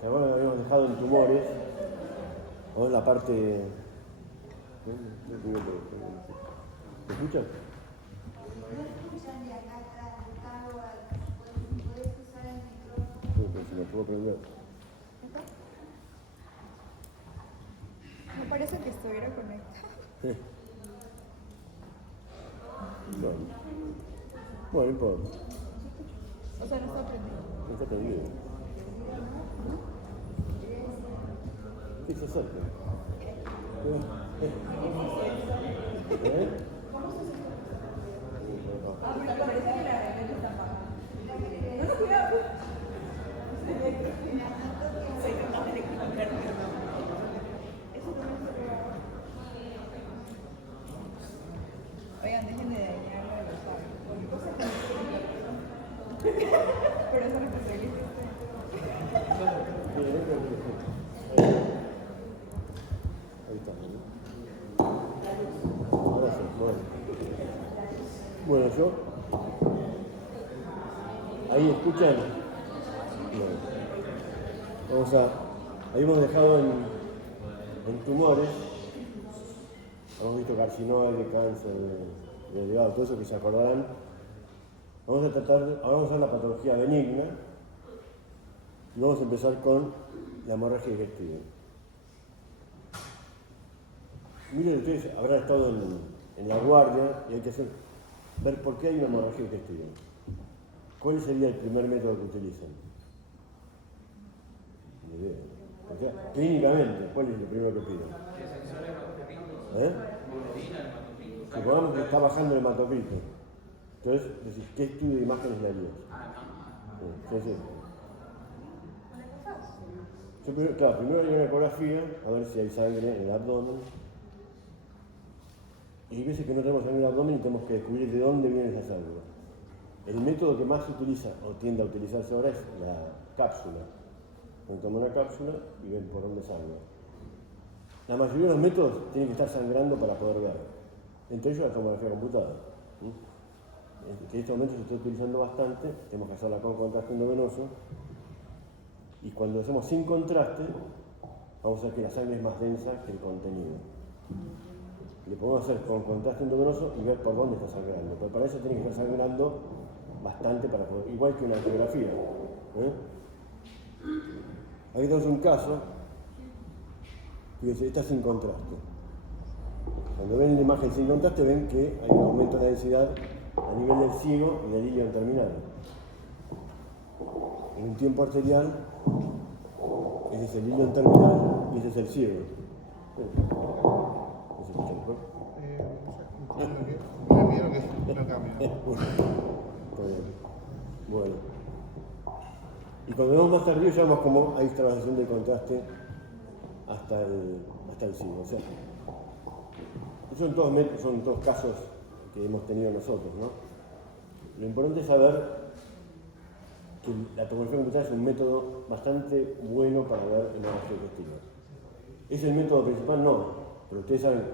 ¿Te acuerdas que habíamos dejado en tumores? Vamos a la parte... ¿Te escuchan? No escuchan de acá atrás, Gustavo, podés usar el micrófono. Pero si me puedo prender. Me parece que estuviera conectado. Bueno, no importa. O sea, no está prendido. No está prendido. ¿Qué se acerca? Ah, pero parece que la repente está apagada. No, no, cuidado. Oigan, dejen de dañarlo de los padres. Pero eso responsabiliza Ahí está. Gracias. Bueno, yo. Ahí escuchan. Bueno. Vamos a. Ahí hemos dejado en tumores. Hemos visto carcinoide, cáncer, de hígado, todo eso que se acordarán. Vamos a tratar, ahora vamos a ver la patología benigna y vamos a empezar con la hemorragia digestiva. Miren, ustedes habrán estado en la guardia y hay que ver por qué hay una hemorragia digestiva. ¿Cuál sería el primer método que utilizan? Ni idea. O sea, clínicamente, ¿cuál es lo primero que piden? Supongamos que está bajando el hematocrit. Entonces, decís, ¿qué estudio de imágenes le harías? Sí. Yo primero haría una ecografía, a ver si hay sangre en el abdomen. Y hay veces que no tenemos sangre en el abdomen y tenemos que descubrir de dónde viene esa sangre. El método que más se utiliza, o tiende a utilizarse ahora, es la cápsula. Uno toma una cápsula y ven por dónde sangre. La mayoría de los métodos tienen que estar sangrando para poder ver. Entre ellos la tomografía computada. Que en este momento se está utilizando bastante, tenemos que hacerla con contraste endovenoso. Y cuando lo hacemos sin contraste, vamos a ver que la sangre es más densa que el contenido. Le podemos hacer con contraste endovenoso y ver por dónde está sangrando. Pero para eso tiene que estar sangrando bastante para poder, igual que una angiografía. Aquí tenemos un caso, fíjense, está sin contraste. Cuando ven la imagen sin contraste ven que hay un aumento de la densidad a nivel del ciego y del hilo terminal. En un tiempo arterial, ese es el hilo terminal y ese es el ciego. ¿No se escucha mejor? Me vieron que no cambia. Bueno. Y cuando vemos más tardío ya vemos como hay extravasación de contraste hasta el ciego. O sea, son todos casos que hemos tenido nosotros, ¿no? Lo importante es saber que la tomografía computada es un método bastante bueno para ver hemorragia digestiva. ¿Es el método principal? No, pero ustedes saben,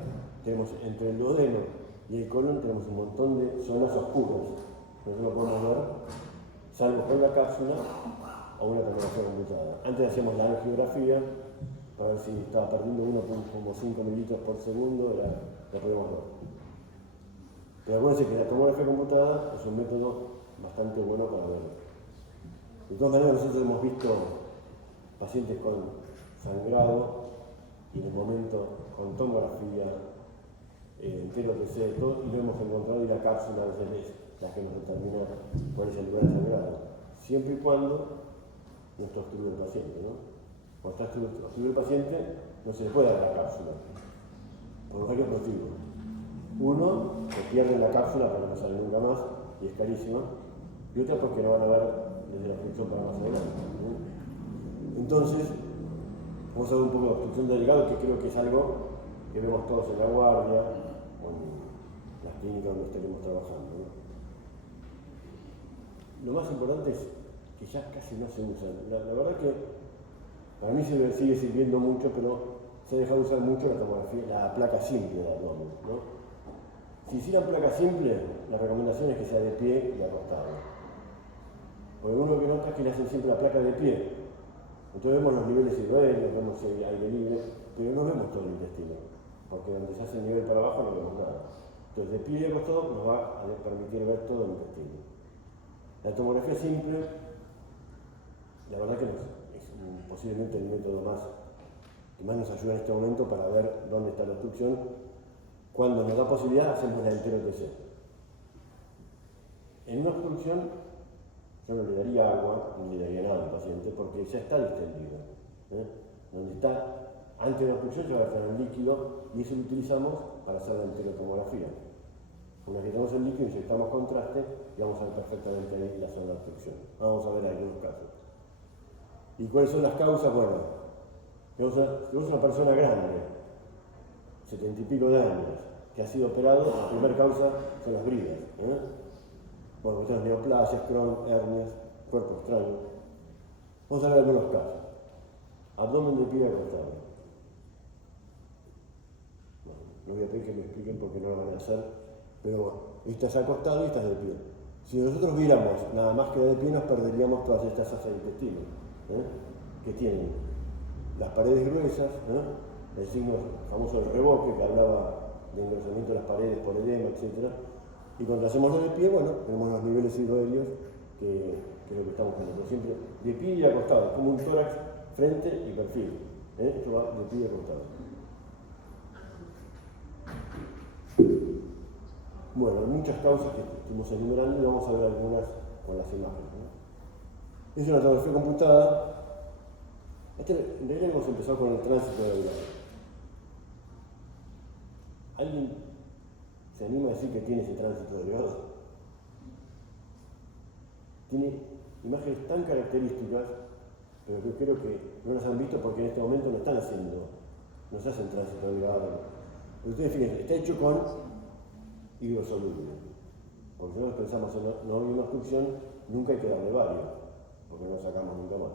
tenemos entre el duodeno y el colon tenemos un montón de zonas oscuras, que no podemos ver, salvo con la cápsula o una tomografía computada. Antes hacíamos la angiografía para ver si estaba perdiendo 1,5 mililitros por segundo, la podemos ver. Pero acuérdense que la tomografía computada es un método bastante bueno para verlo. De todas maneras, nosotros hemos visto pacientes con sangrado y en el momento con tomografía, entero TC, todo, y lo hemos encontrado y la cápsula a veces es la que nos determina cuál es el lugar de sangrado. Siempre y cuando no está obstruido el paciente, ¿no? Cuando está obstruido el paciente, no se le puede dar la cápsula, por varios motivos. Uno, que pierden la cápsula para no sale nunca más y es carísima, y otra porque no van a ver desde la obstrucción para más adelante, ¿no? Entonces, vamos a ver un poco de obstrucción del hígado, que creo que es algo que vemos todos en la guardia o en las clínicas donde estaremos trabajando, ¿no? Lo más importante es que ya casi no se usa. La verdad que para mí se sigue sirviendo mucho, pero se ha dejado de usar mucho la tomografía, la placa simple de abdomen, ¿no? Si hicieran placa simple, la recomendación es que sea de pie y acostado. Porque uno que nota es que le hacen siempre la placa de pie. Entonces vemos los niveles hidroaéreos, vemos el aire libre, pero no vemos todo el intestino, porque donde se hace el nivel para abajo no vemos nada. Entonces, de pie y acostado nos va a permitir ver todo el intestino. La tomografía simple, la verdad que es posiblemente el método que más nos ayuda en este momento para ver dónde está la obstrucción. Cuando nos da posibilidad, hacemos la entero-TC. En una obstrucción, yo no le daría agua, ni le daría nada al paciente, porque ya está distendido. Donde está, antes de la obstrucción, se va a estar el líquido, y eso lo utilizamos para hacer la enterotomografía. Una vez que tenemos el líquido, inyectamos contraste y vamos a ver perfectamente ahí la zona de obstrucción. Vamos a ver algunos casos. ¿Y cuáles son las causas? Bueno, tenemos una persona grande, 70 y pico de años, que ha sido operado, la primera causa son las bridas. Bueno, tenemos neoplasias, Crohn, hernias, cuerpo extraño. Vamos a ver algunos casos. Abdomen de pie acostado. Bueno, no voy a pedir que me expliquen porque no lo van a hacer, pero bueno, estás acostado y estás de pie. Si nosotros viéramos nada más que de pie, nos perderíamos todas estas asas de intestino, que tienen las paredes gruesas, el signo famoso del reboque, que hablaba de engrosamiento de las paredes por edema, etc. Y cuando hacemos lo de pie, bueno, tenemos los niveles hidroaéreos, que es lo que estamos viendo. Siempre de pie y acostado, como un tórax, frente y perfil. Esto va de pie y acostado. Bueno, hay muchas causas que estuvimos enumerando y vamos a ver algunas con las imágenes. Es una tomografía computada. En realidad hemos empezado con el tránsito de delgado. ¿Alguien se anima a decir que tiene ese tránsito delgado? Tiene imágenes tan características, pero que creo que no las han visto porque en este momento no se hacen tránsito delgado. Pero ustedes fíjense, está hecho con hidrosoluble. Porque si nosotros pensamos en no hay una obstrucción, nunca hay que darle bario, porque no sacamos nunca más.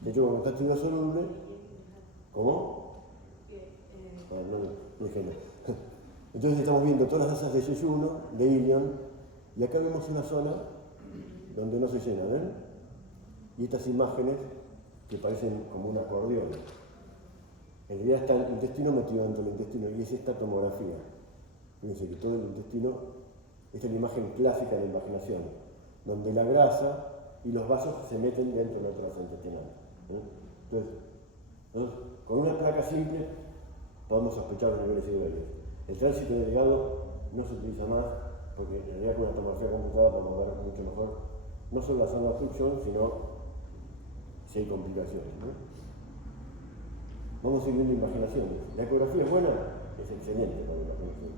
De hecho, cuando está hidrosoluble, ¿cómo? No dije nada. Entonces estamos viendo todas las asas de yeyuno, de ilion, y acá vemos una zona donde no se llena, ¿ven? Y estas imágenes que parecen como un acordeón. En realidad está el intestino metido dentro del intestino, y es esta tomografía. Fíjense que todo el intestino, esta es la imagen clásica de la imaginación, donde la grasa y los vasos se meten dentro de la trasa intestinal. Entonces, con una placa simple podemos sospechar los niveles hidroaéreos. El tránsito delgado no se utiliza más porque en realidad con una tomografía computada podemos ver mucho mejor no solo la zona de obstrucción, sino si hay complicaciones. Vamos a ir viendo imaginaciones. ¿La ecografía es buena? Es excelente para la imaginación.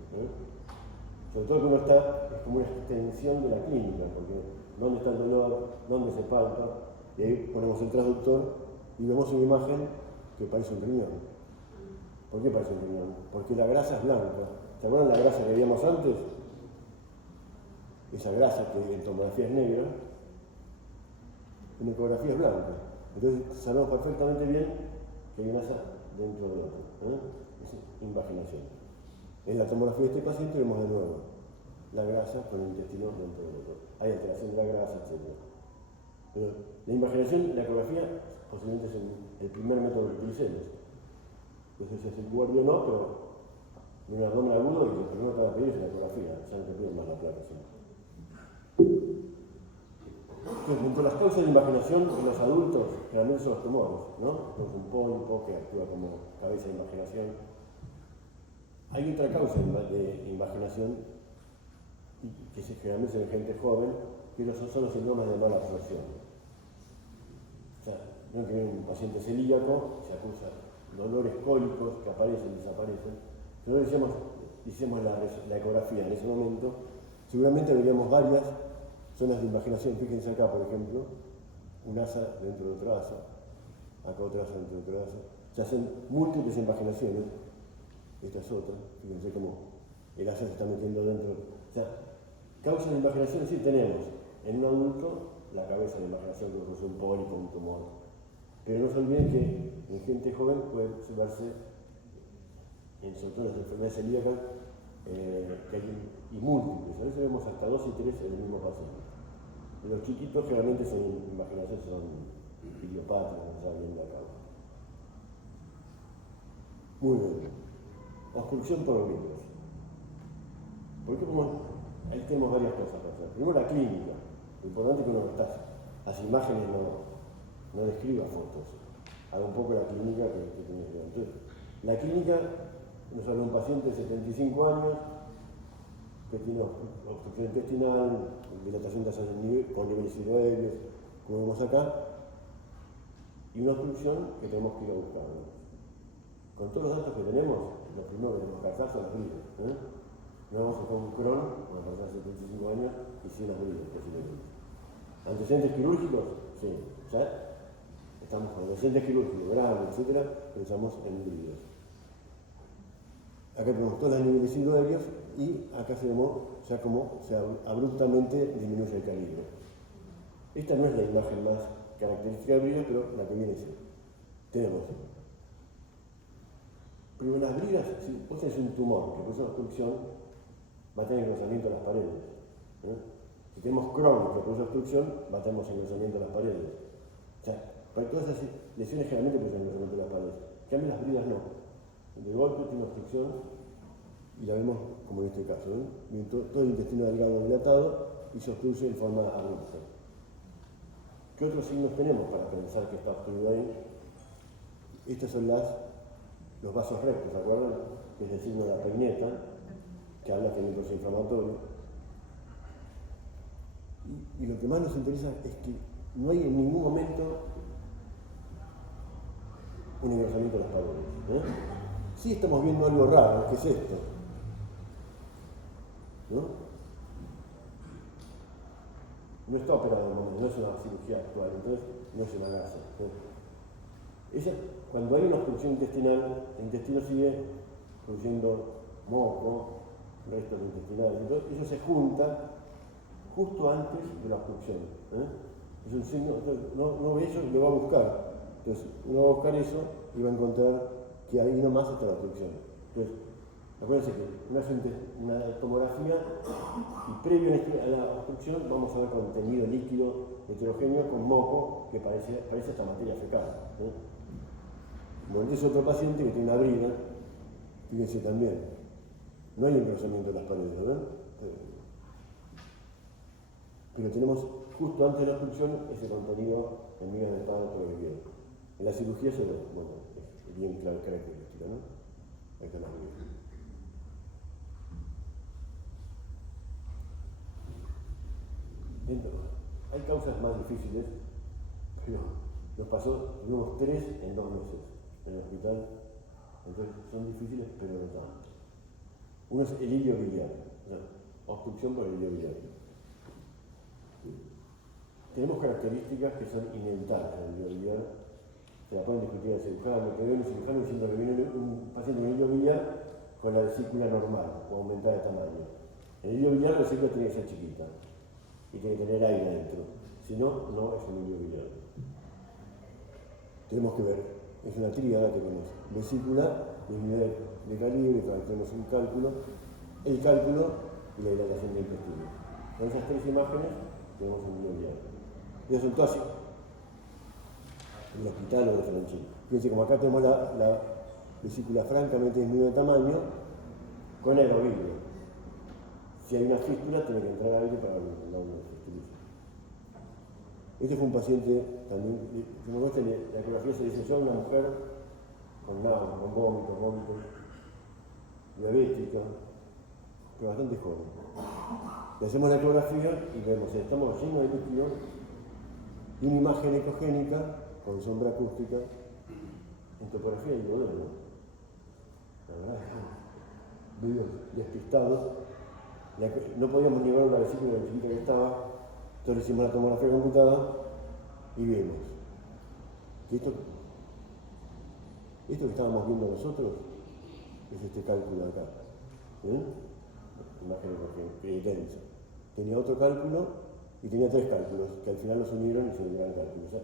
Sobre todo que uno es como una extensión de la clínica, porque dónde está el dolor, dónde se palpa, y ahí ponemos el transductor y vemos una imagen que parece un riñón. ¿Por qué parece un riñón? Porque la grasa es blanca. ¿Se acuerdan la grasa que veíamos antes? Esa grasa que en tomografía es negra, en ecografía es blanca. Entonces sabemos perfectamente bien que hay una asa dentro de otra. Es invaginación. En la tomografía de este paciente vemos de nuevo la grasa con el intestino dentro del otro. Hay alteración de la grasa, etc. Pero la invaginación, la ecografía, posiblemente es el primer método que utilicemos. No sé si es el guardia o no, pero en un abdomen agudo, y lo primero que van a pedir es la ecografía, ya no te piden más la placa. ¿Sí? Entonces, dentro de las causas de invaginación en los adultos, generalmente son los tumores, ¿no? Tenemos un pólipo que actúa como cabeza de invaginación. Hay otra causa de invaginación, que generalmente es en gente joven, que son los síndromes de mala absorción. O sea, no que un paciente celíaco se acusa dolores cólicos que aparecen y desaparecen. Si nosotros hicimos la ecografía en ese momento, seguramente veríamos varias zonas de invaginación. Fíjense acá, por ejemplo, un asa dentro de otra asa, acá otra asa dentro de otra asa. Se hacen múltiples invaginaciones. Esta es otra, fíjense cómo el asa se está metiendo dentro. O sea, causas de invaginación sí tenemos. En un adulto, la cabeza de invaginación, que es un pólipo, un tumor. Pero no se olviden que en gente joven puede observarse, sobre todo en las enfermedades celíacas, que hay y múltiples. A veces vemos hasta 2 y 3 en el mismo paciente. En los chiquitos generalmente son invaginaciones son idiopática que se está viendo acá. Muy bien. Obstrucción por oblicuos. Porque ahí tenemos varias cosas para hacer. Primero la clínica. Lo importante es que uno las imágenes no describa fotos. Haga un poco la clínica que tiene que ver. Entonces, la clínica nos habla de un paciente de 75 años que tiene obstrucción intestinal, dilatación de con niveles hidroaéreos, como vemos acá, y una obstrucción que tenemos que ir a buscar, ¿no? Con todos los datos que tenemos, lo primero que tenemos que hacer son las bridas. No vamos a buscar un Crohn, una persona de 75 años, y sin las bridas, posiblemente. ¿Antecedentes quirúrgicos? Sí. ¿Ya? Estamos con antecedentes quirúrgicos, graves, etc., pensamos en bridas. Acá tenemos todos los niveles hidroaéreos y acá vemos ya cómo se abruptamente disminuye el calibre. Esta no es la imagen más característica de bridas, pero la que viene sí. Tenemos. Pero las bridas, si vos tenés un tumor que produce una obstrucción, va a tener engrosamiento de las paredes. Si tenemos Crohn que produce obstrucción, va a tener engrosamiento de las paredes. O sea, para todas esas lesiones generalmente producen engrosamiento de las paredes. En cambio, las bridas no. De golpe tiene obstrucción y la vemos como en este caso. Todo el intestino delgado dilatado y se obstruye en forma abrupta. ¿Qué otros signos tenemos para pensar que está obstruido ahí? Estos son los vasos rectos, ¿se acuerdan? Que es el signo de la peineta, que habla que hay un proceso inflamatorio. Y lo que más nos interesa es que no hay en ningún momento un engrosamiento de las paredes. Sí estamos viendo algo raro, ¿qué es esto? No está operado en momento, no es una cirugía actual, entonces no es una gasa. Cuando hay una obstrucción intestinal, el intestino sigue produciendo moco, restos intestinales, entonces eso se junta justo antes de la obstrucción. Es un signo, entonces no ve eso y lo va a buscar. Entonces uno va a buscar eso y va a encontrar que ahí nomás está la obstrucción. Entonces, acuérdense que uno hace una tomografía y previo a la obstrucción vamos a ver contenido líquido heterogéneo con moco que parece esta materia fecal. Como este es otro paciente que tiene una brida, fíjense también, no hay engrosamiento de las paredes, ¿verdad? Pero tenemos justo antes de la obstrucción ese contenido en migas de pan, todo lo que quiero. En la cirugía se ve, bueno, es bien característica, ¿no? Ahí está la briga. Hay causas más difíciles, pero nos pasó, tuvimos 3 en 2 meses en el hospital, entonces son difíciles, pero no tanto. Uno es el hilio biliar, o sea, obstrucción por el hilio biliar. Tenemos características que son inevitables en el hilio biliar, se la pueden discutir al cirujano, que ve un cirujano diciendo que viene un paciente con hilio biliar con la vesícula normal o aumentada de tamaño. En el hilio biliar la vesícula tiene que ser chiquita y tiene que tener aire adentro, si no, no es un hilio biliar. Tenemos que ver, es una tríada que tenemos: vesícula, disminuir de calibre, tenemos un cálculo, el cálculo y la dilatación del intestino. Con esas 3 imágenes tenemos un hilio biliar. Esas son todas en el hospital o de Franchín. Fíjense, como acá tenemos la vesícula francamente disminuida de tamaño con aerobilio. Si hay una fístula, tiene que entrar aire para no fistuliza. Este fue un paciente también, como ves, la ecografía se diseñó una mujer con náuseas, con vómitos, diabética, pero bastante joven. Le hacemos la ecografía y vemos el estómago lleno de líquido y una imagen ecogénica con sombra acústica en topografía y modelo. La verdad es que videos despistados. No podíamos ni ver la vesícula de chiquita que estaba, entonces hicimos la tomografía computada y vimos que esto que estábamos viendo nosotros es este cálculo acá. Imagen densa. Tenía otro cálculo y tenía 3 cálculos que al final los unieron y se dieron cálculos. O sea,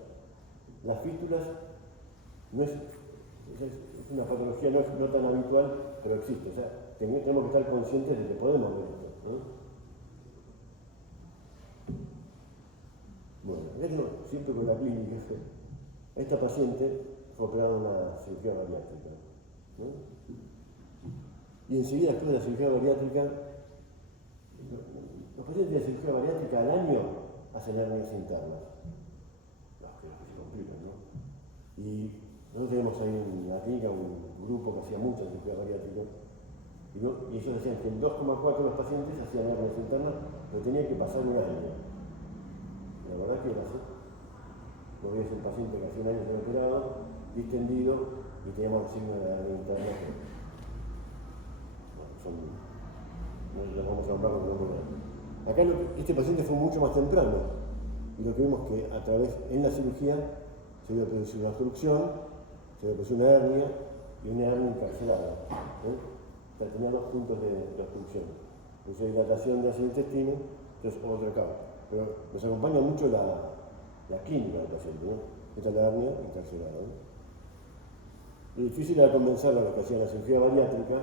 las fístulas no es una patología no tan habitual, pero existe. O sea, tenemos que estar conscientes de que podemos ver esto. Bueno, siento que la clínica Esta paciente fue operada en una cirugía bariátrica, ¿no? Y enseguida, después de la cirugía bariátrica, los pacientes de cirugía bariátrica al año hacen hernias internas. Que se complican, ¿no? Y nosotros tenemos ahí en la clínica un grupo que hacía mucha cirugía bariátrica, y ellos decían que en 2,4 de los pacientes hacían hernias internas, pero tenía que pasar un año. La verdad que era así. Vos ves el paciente que hace un año se había operado, distendido, y teníamos los signos de la hernia interna que no las vamos a nombrar con nombre. Acá este paciente fue mucho más temprano, y lo que vimos que a través, en la cirugía, se había producido una obstrucción, se había producido una hernia y una hernia encarcelada. O sea, tenía 2 puntos de obstrucción. Una dilatación del intestino, entonces otra causa. Pero nos acompaña mucho la química del paciente, ¿no? Esta es la hernia encarcelada, ¿no? Lo difícil era convencer a los que hacían la cirugía bariátrica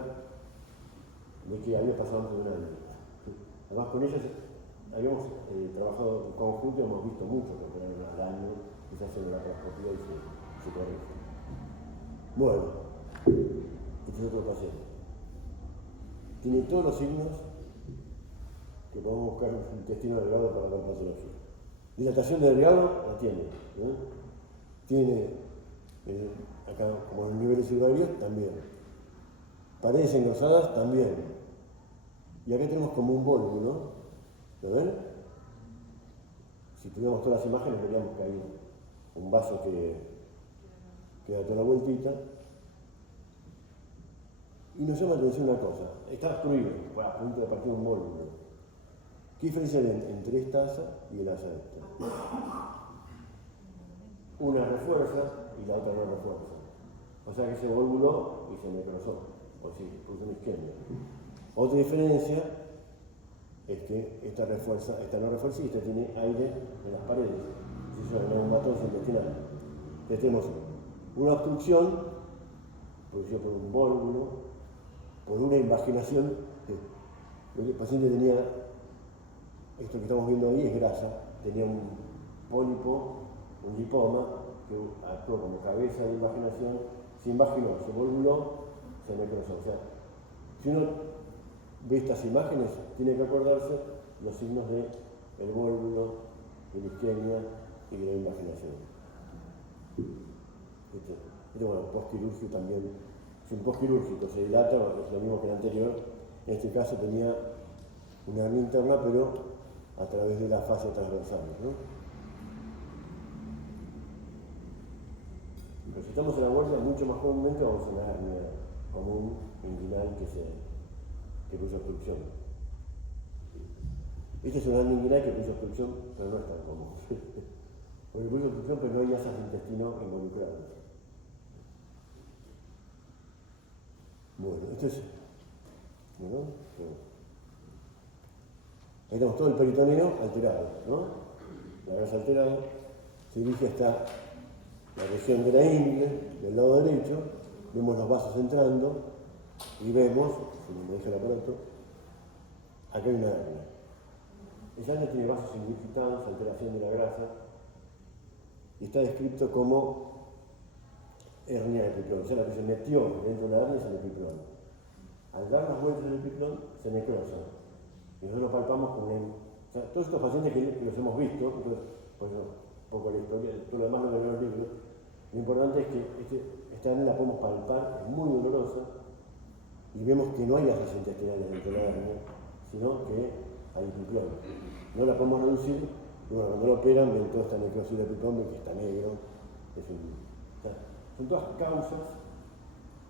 de que había pasado antes de un año. Además, con ellos habíamos trabajado en conjunto y hemos visto mucho que operaron al año y se hacen la laparoscopía y se corrige. Bueno, este es otro paciente. Tiene todos los signos que podemos buscar en el intestino delgado para la patología. Dilatación del delgado la tiene. Tiene, acá como en niveles celulares, también. Paredes engrosadas, también. Y acá tenemos como un vólvulo. ¿Lo ven? Si tuviéramos todas las imágenes, veríamos que hay un vaso que da toda la vueltita. Y nos llama la atención una cosa. Está obstruido, a punto de partir un vólvulo. ¿Qué diferencia hay entre esta asa y el asa esta? Una refuerza y la otra no refuerza. O sea que se volvuló y se necrosó. O sí, puso una isquemia. Otra diferencia es que esta no refuerza y esta tiene aire en las paredes. Se llama neumatosis intestinal. Entonces tenemos una obstrucción producida por un vólvulo, por una invaginación. El paciente tenía, esto que estamos viendo ahí es grasa, tenía un pólipo, un lipoma, que actuó como cabeza de invaginación, se invaginó, se volvió, se necrosó. O sea, si uno ve estas imágenes, tiene que acordarse los signos del vólvulo, de la isquemia y de la invaginación. Bueno, postquirúrgico también. Si un postquirúrgico se dilata, es lo mismo que el anterior. En este caso tenía una hernia interna, pero a través de la fase transversal, ¿no? Pero si estamos en la guardia, mucho más comúnmente vamos a una hernia común, inguinal, que produce obstrucción. Esta es una hernia inguinal que produce obstrucción, pero no es tan común. Porque produce obstrucción, pero no hay asas de intestino involucradas. Bueno, esto es. ¿No? Ahí tenemos todo el peritoneo alterado, ¿no? La grasa alterada se dirige hasta la región de la ingle, del lado derecho, vemos los vasos entrando y vemos, si me deja el aparato, acá hay una hernia. Esa hernia tiene vasos ingurgitados, alteración de la grasa, y está descrito como hernia de epiplón. O sea, la que se metió dentro de la hernia es el epiplón. Al dar las vueltas del epiplón, se necrosa. Y nosotros lo palpamos con o sea, todos estos pacientes que los hemos visto, entonces, pues un poco la historia, todo lo demás no lo veo en el libro. Lo importante es que esta hernia la podemos palpar, es muy dolorosa, y vemos que no hay asas intestinales dentro de la hernia, sino que hay epiplón. No la podemos reducir, y bueno, cuando lo operan ven toda esta necrosis del epiplón, que está negro, o sea, son todas causas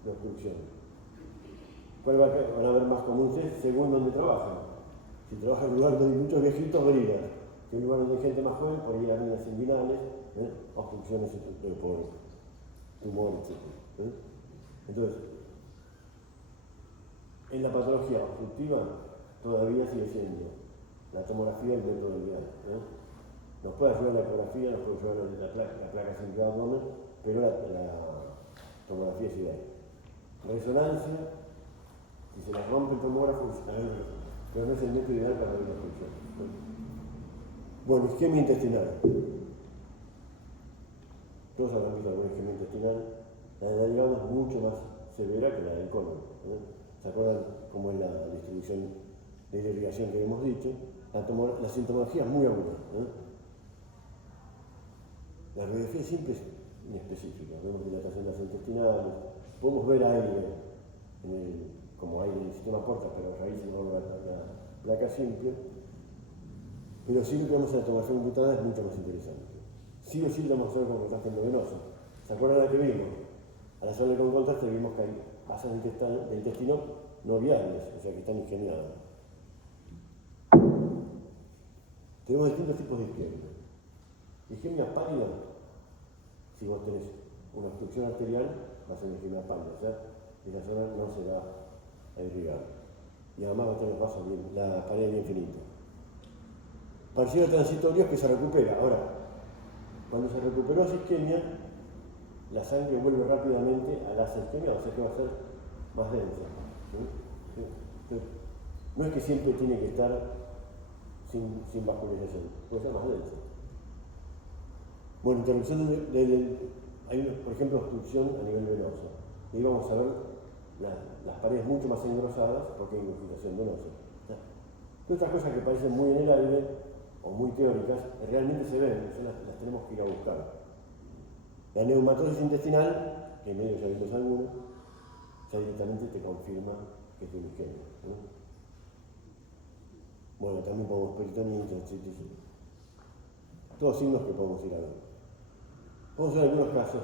de obstrucción. ¿Cuál van a ver más comunes según donde trabajan? Si trabajan en un lugar donde hay muchos viejitos, verían que en un lugar donde hay gente más joven, por ahí hernias inguinales, obstrucciones por tumores, etc. Entonces, en la patología obstructiva todavía sigue siendo la tomografía el método ideal. Nos puede ayudar la ecografía, nos puede ayudar la placa central de abdomen, pero la tomografía es ideal. Resonancia, si se la rompe el tomógrafo, pero no es el método ideal para ver la obstrucción. Bueno, isquemia intestinal. todos habrán visto alguna isquemia intestinal. La del hígado es mucho más severa que la del colon. ¿Se acuerdan cómo es la distribución de la irrigación que hemos dicho? La sintomología es muy aguda. La radiografía siempre es inespecífica. Vemos dilatación de las intestinales, podemos ver aire, como aire en el sistema porta, pero raíz no la placa simple. Pero sí que vemos en la tomografía computada es mucho más interesante. Sí o sí lo vamos a hacer con contraste endovenoso. ¿Se acuerdan la que vimos? Al hacerle con contraste vimos que hay masas de intestino no viables, o sea que están ingeniadas. Tenemos distintos tipos de isquemia. Isquemia pálida, si vos tenés una obstrucción arterial, va a ser isquemia pálida, o sea, esa zona no se va a irrigar. Y además va a tener la pared bien finita. Parecido transitorio es que se recupera. Ahora, cuando se recuperó esa isquemia, la sangre vuelve rápidamente a la isquemia, o sea que va a ser más densa. Entonces, no es que siempre tiene que estar sin vascularización, puede ser más densa. Bueno, interrupción hay, por ejemplo, obstrucción a nivel venoso. Y ahí vamos a ver las paredes mucho más engrosadas porque hay infiltración venosa. Todas estas cosas que parecen muy en el aire o muy teóricas, realmente se ven, las tenemos que ir a buscar. La neumatosis intestinal, que en medio ya vimos alguna, ya directamente te confirma que es una isquemia. Bueno, también podemos peritonía, interstitis, todos signos que podemos ir a ver. Vamos a ver algunos casos,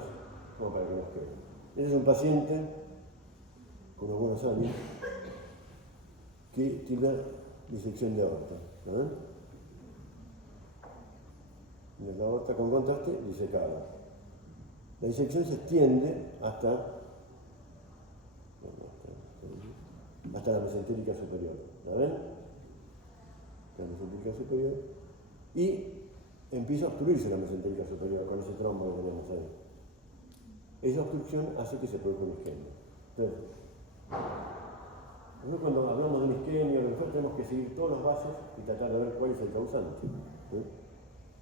como para que nos queden. Este es un paciente con unos buenos años que tiene disección de aorta. La aorta con contraste disecada. La disección se extiende hasta la mesentérica superior. ¿La ven? La mesentérica superior. Y empieza a obstruirse la mesentérica superior con ese trombo que tenemos ahí. Esa obstrucción hace que se produzca una isquemia. Entonces, nosotros cuando hablamos de una isquemia, a lo mejor tenemos que seguir todas las bases y tratar de ver cuál es el causante.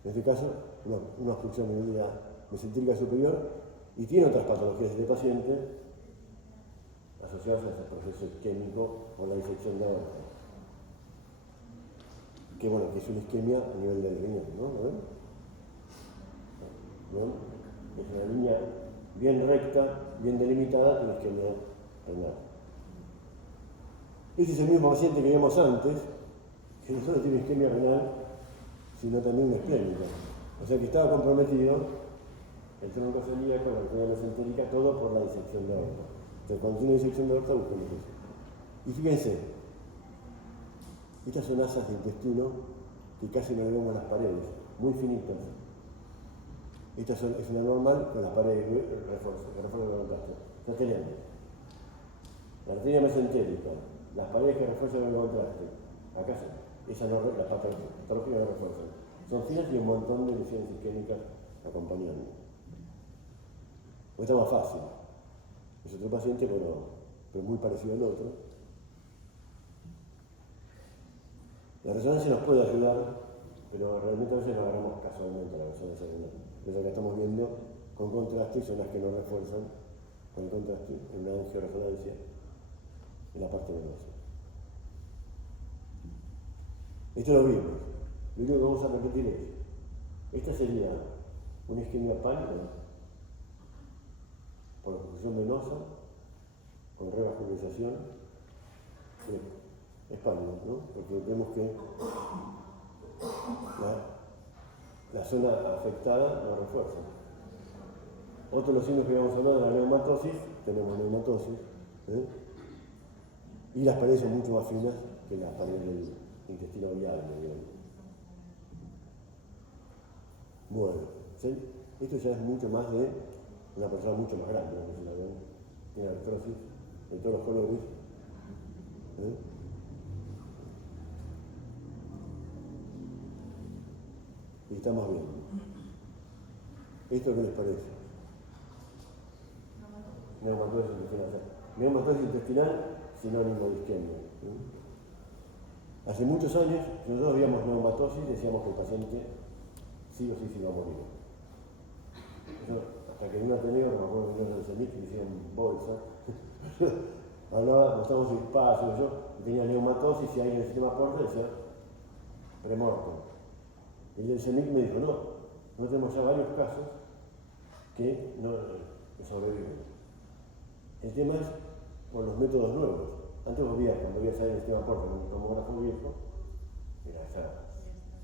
En este caso, una obstrucción de la mesentérica superior y tiene otras patologías de este paciente asociadas a ese proceso isquémico o la disección de aorta. Que bueno, que es una isquemia a nivel del riñón, ¿no? ¿Ven? Es una línea bien recta, bien delimitada, con isquemia renal. Este es el mismo paciente que vimos antes, que no solo tiene isquemia renal, sino también una esplénica. O sea que estaba comprometido el tronco celíaco, la arteria mesentérica, todo por la disección de aorta. Entonces, cuando tiene disección de aorta, buscamos eso. Y fíjense, estas son asas de intestino que casi no le vemos las paredes, muy finitas. Esta es una normal con las paredes refuerzo de contraste. Ya tenemos la arteria mesentérica, las paredes que refuerzan el contraste. Acá esa no, las patologías no refuerzan. Son finas y un montón de lesiones isquémicas acompañando. Está más fácil. Es otro paciente, pero muy parecido al otro. La resonancia nos puede ayudar, pero realmente a veces lo agarramos casualmente la resonancia renal. Eso que estamos viendo con contraste son las que no refuerzan con contraste en una angioresonancia en la parte venosa. Esto lo vimos. Lo único que vamos a repetir es, esta sería una isquemia pálida por obstrucción venosa, con revascularización. Es pálido, ¿no? Porque vemos que la zona afectada no refuerza. Otro de los signos que vamos a hablar de la neumatosis, tenemos neumatosis, y las paredes son mucho más finas que las paredes del intestino viable, digamos. Bueno, ¿sí? Esto ya es mucho más de una persona mucho más grande, ¿no? Si la ven, tiene artrosis de todos los colores. Y estamos viendo. ¿Esto qué les parece? Neumatosis intestinal. Neumatosis intestinal, sinónimo de isquemia. Hace muchos años, si nosotros veíamos neumatosis, decíamos que el paciente sí o sí se iba a morir. Eso sea que en un Ateneo, no me acuerdo que no era el CENIC, que hicieron bolsa, hablaba, mostramos su espacio, y tenía neumatosis y ahí en el sistema porta decía premortem. Y el CENIC me dijo, no tenemos ya varios casos que sobreviven. El tema es con los métodos nuevos. Antes cuando veías ahí en el sistema porta con un tomógrafo viejo, era ya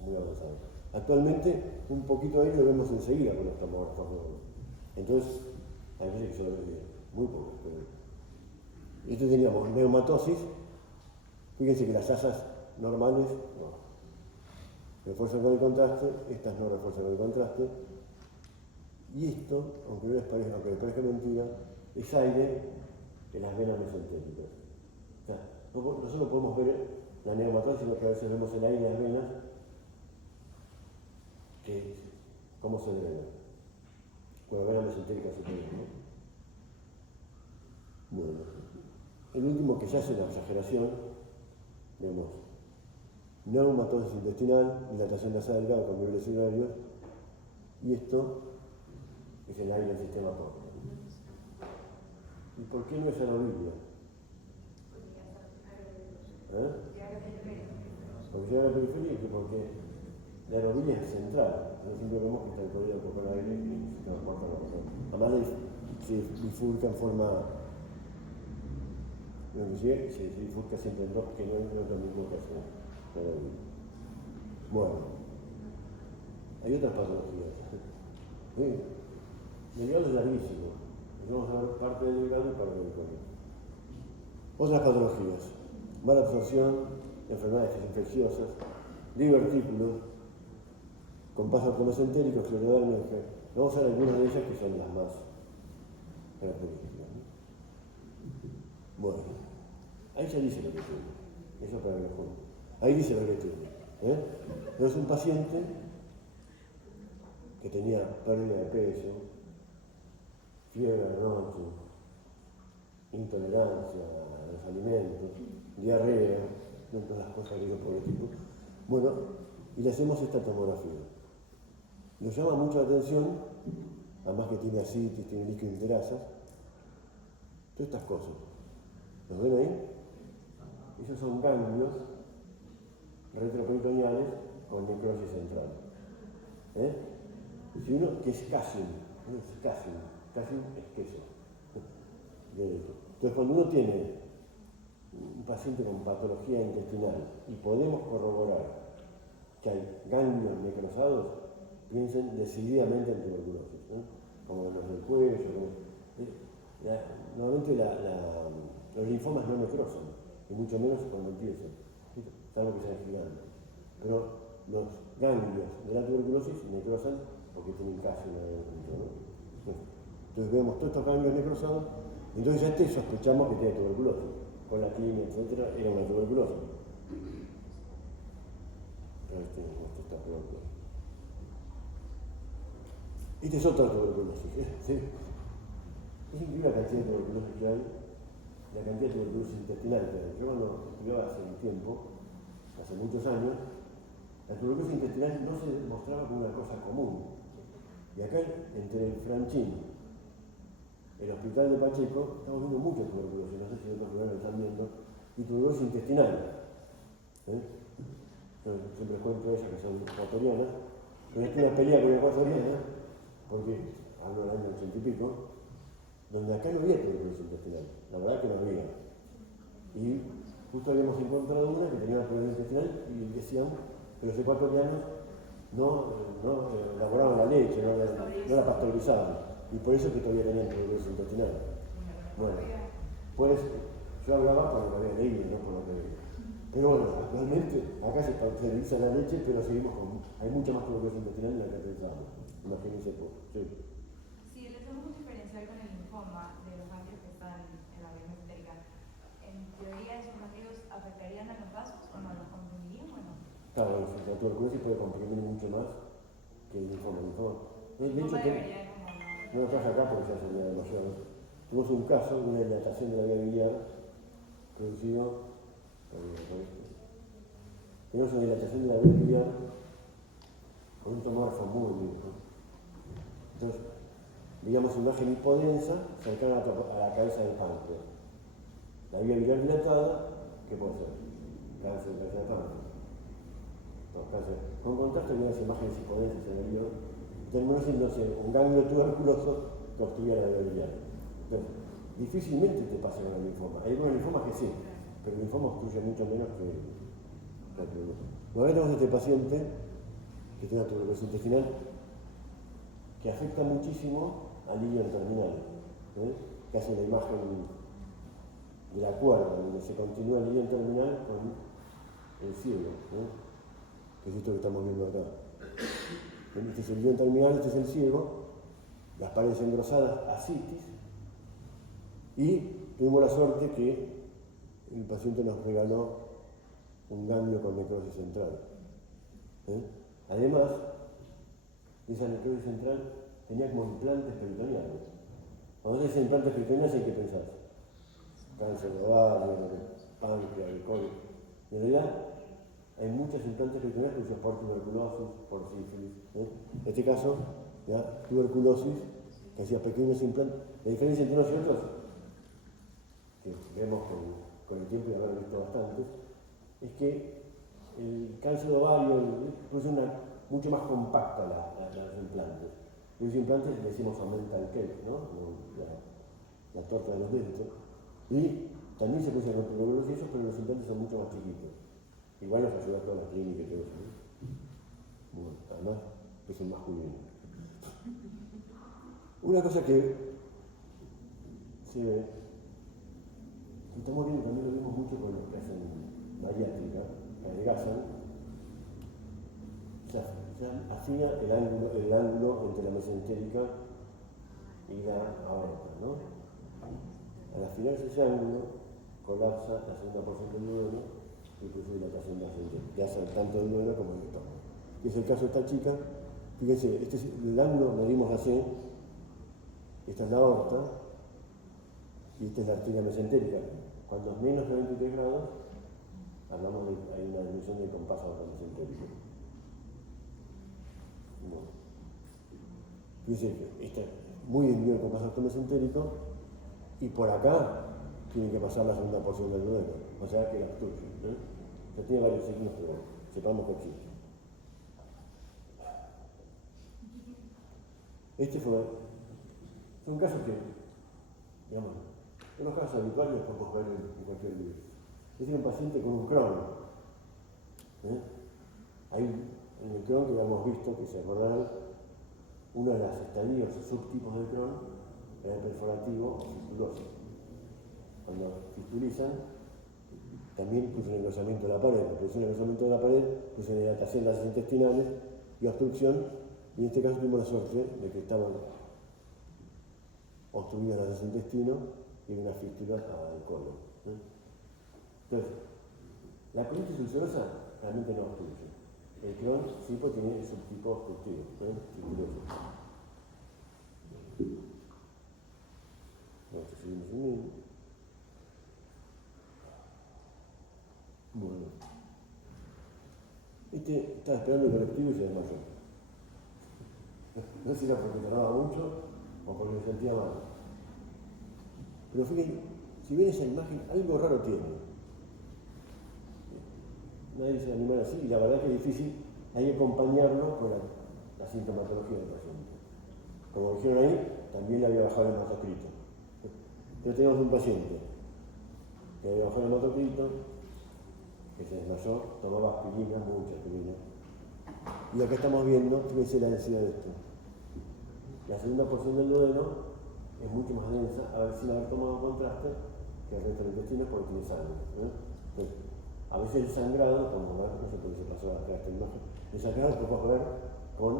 muy avanzado. Actualmente, un poquito ahí lo vemos enseguida con los tomógrafos nuevos. Entonces, hay veces que sobreviven, muy pocos. Pero... Esto teníamos neumatosis, fíjense que las asas normales no. Refuerzan con el contraste, estas no refuerzan con el contraste. Y esto, aunque les parezca mentira, es aire en las venas mesentéricas. O sea, nosotros podemos ver la neumatosis, sino que a veces vemos el aire en las venas, que cómo se drena. Con la vena mesentérica superior, ¿no? Bueno, el último que ya es una exageración, vemos neumatosis intestinal, dilatación nasal delgada con niveles urinarios, y esto es el aire del sistema porta. ¿Y por qué no es aerobilia? Porque llega a la periferia, porque la aerobilia es central. Nosotros siempre vemos que está el código con aire y el sistema porta no. Además se bifurca en forma... se bifurca siempre en dos, que no es lo mismo que hace la aerobilia. Bueno, hay otras patologías. El delgado es larguísimo. Vamos a ver parte del delgado y parte del colon. Otras patologías. Mala absorción, enfermedades infecciosas, divertículos, con pasos colocentéricos, clorodermia. Vamos a ver algunas de ellas que son las más características. Bueno, ahí ya dice lo que tiene. Eso para que lo junten. Ahí dice lo que tiene. Pero es un paciente que tenía pérdida de peso, fiebre de noche, intolerancia a los alimentos, diarrea, todas las cosas que digo por el tipo. Bueno, y le hacemos esta tomografía. Nos llama mucho la atención, además que tiene ascitis, tiene líquido interasas, todas estas cosas. ¿Los ven ahí? Esos son ganglios retroperitoneales con necrosis central. Si uno, que es casium es queso. Entonces, cuando uno tiene un paciente con patología intestinal y podemos corroborar que hay ganglios necrosados, piensen decididamente en tuberculosis, como los del cuello. Normalmente los linfomas no necrosan, y mucho menos cuando empiezan, salvo que sean gigantes. Pero los ganglios de la tuberculosis necrosan porque tienen calcio adentro, ¿no? Entonces vemos todos estos ganglios necrosados, entonces ya sospechamos que tiene tuberculosis. Con la quimio, etc., era una tuberculosis. Pero esto está peor. Esta es otra tuberculosis. ¿Sí? Es increíble la cantidad de tuberculosis que hay, la cantidad de tuberculosis intestinal que hay. Yo cuando estudiaba hace un tiempo, hace muchos años, la tuberculosis intestinal no se mostraba como una cosa común. Y acá, entre el Franchín, el hospital de Pacheco, estamos viendo mucha tuberculosis, no sé si otros lugares lo están viendo, y tuberculosis intestinal. Yo siempre cuento a ellas que son ecuatorianas, pero es una pelea con ecuatoriana, porque hablo del año 80 y pico, donde acá no había tuberculosis intestinal, la verdad que no había. Y justo habíamos encontrado una que tenía una tuberculosis intestinal y decían que los ecuatorianos no elaboraban la leche, no la pasteurizaban. Y por eso que todavía tenían tuberculosis intestinal. Bueno, pues yo hablaba por lo que había leído, no por lo que veía. Pero bueno, realmente acá se pasteuriza la leche, pero seguimos con... Hay mucha más tuberculosis intestinal de la que pensábamos. Imagínense por... Sí. Si le hacemos un diferencial con el linfoma de los ganglios que están en la vena mesentérica, ¿en teoría esos ganglios afectarían a los vasos o no los comprimirían o no? Claro, la tuberculosis puede comprimir mucho más que el linfoma. De hecho, no lo traje acá porque ya sería demasiado. Tuvimos un caso de una dilatación de la vía biliar producido por esto. Tenemos una dilatación de la vía biliar con un tomógrafo muy viejo. Entonces, digamos, imagen hipodensa cercana a la cabeza del páncreas. La vía biliar dilatada, ¿qué puede ser? Cáncer de cabeza de páncreas. No, cáncer. Con contraste con las imágenes hipodensas en el hígado, terminó siéndose un ganglio tuberculoso que obstruía la vía biliar. Entonces, difícilmente te pasa con el linfoma. Hay algunos linfomas que sí, pero el linfoma obstruye mucho menos que el tuberculoso. Luego tenemos este paciente que tiene una tuberculosis intestinal que afecta muchísimo al hígado terminal, que hace la imagen de la cuerda, donde se continúa el hígado terminal con el cielo, que es esto que estamos viendo acá. Este es el hígado terminal, este es el ciego, las paredes engrosadas, ascitis, y tuvimos la suerte que el paciente nos regaló un ganglio con necrosis central. Además, esa necrosis central tenía como implantes peritoneales. Cuando se implantes peritoneales, ¿en qué pensás? Cáncer de ovario, páncreas, de colon. En realidad, hay muchos implantes peritoneales producidos por tuberculosis, por sífilis. En este caso, ¿ya? Tuberculosis, que hacía pequeños implantes. La diferencia entre unos y otros, que vemos con el tiempo y haber visto bastantes, es que el cáncer de ovario produce mucho más compacta los implantes. Los implantes le decimos mental cake, ¿no? La torta de los dedos. Y también se produce con tuberculosis y eso, pero los implantes son mucho más chiquitos. Igual nos ayuda a toda la clínica y todo eso, ¿no? Bueno, además es el masculino. Una cosa que se ve, que estamos viendo, también lo vimos mucho con los que hacen bariátrica, que adelgazan, se afina el ángulo entre la mesentérica y la aorta, ¿no? Al afinarse ese ángulo, colapsa la segunda porción del duodeno y produce dilatación de la mesentérica, que hace tanto el duodeno como el estómago. Que es el caso de esta chica. Fíjense, este es el ángulo, medimos la C, esta es la aorta y esta es la arteria mesentérica. Cuando es menos de 23 grados, hablamos de hay una disminución del compás mesentérico. Bueno. Fíjense que está muy disminuido el compás mesentérico y por acá tiene que pasar la segunda porción del duodeno, o sea que la obstruye. Ya tiene varios signos, pero sepamos que existe. Este fue un caso que, digamos, en los casos habituales los podemos ver en cualquier libro. Este es un paciente con un Crohn. Hay en el Crohn que ya hemos visto, que se acordarán, uno de los estadios o subtipos del Crohn era el perforativo o fistuloso. Cuando fistulizan, también producen engrosamiento de la pared. Producen engrosamiento de la pared, producen dilatación de las intestinales y obstrucción. Y en este caso tuvimos la suerte de que estaban obstruidas las del intestino y una fístula al colon. Entonces, la colitis ulcerosa realmente no obstruye. El Crohn sí pues tiene el subtipo obstructivo, fistuloso. Vamos a seguir uniendo. Bueno. Este estaba esperando el colectivo y se desmayó. No sé si era porque tardaba mucho o porque me sentía mal. Pero fíjense, si ven esa imagen, algo raro tiene. Nadie se anima así y la verdad que es difícil hay que acompañarlo con la sintomatología del paciente. Como dijeron ahí, también le había bajado el hematocrito. Entonces tenemos un paciente que había bajado el hematocrito, que se desmayó, tomaba aspirina, mucha aspirina. Y acá estamos viendo, fíjense la densidad de esto. La segunda porción del duodeno es mucho más densa, a ver sin haber tomado contraste, que el resto del intestino porque tiene sangre. Entonces, a veces el sangrado, como no sé por qué se pasó acá esta imagen, el sangrado lo podemos ver con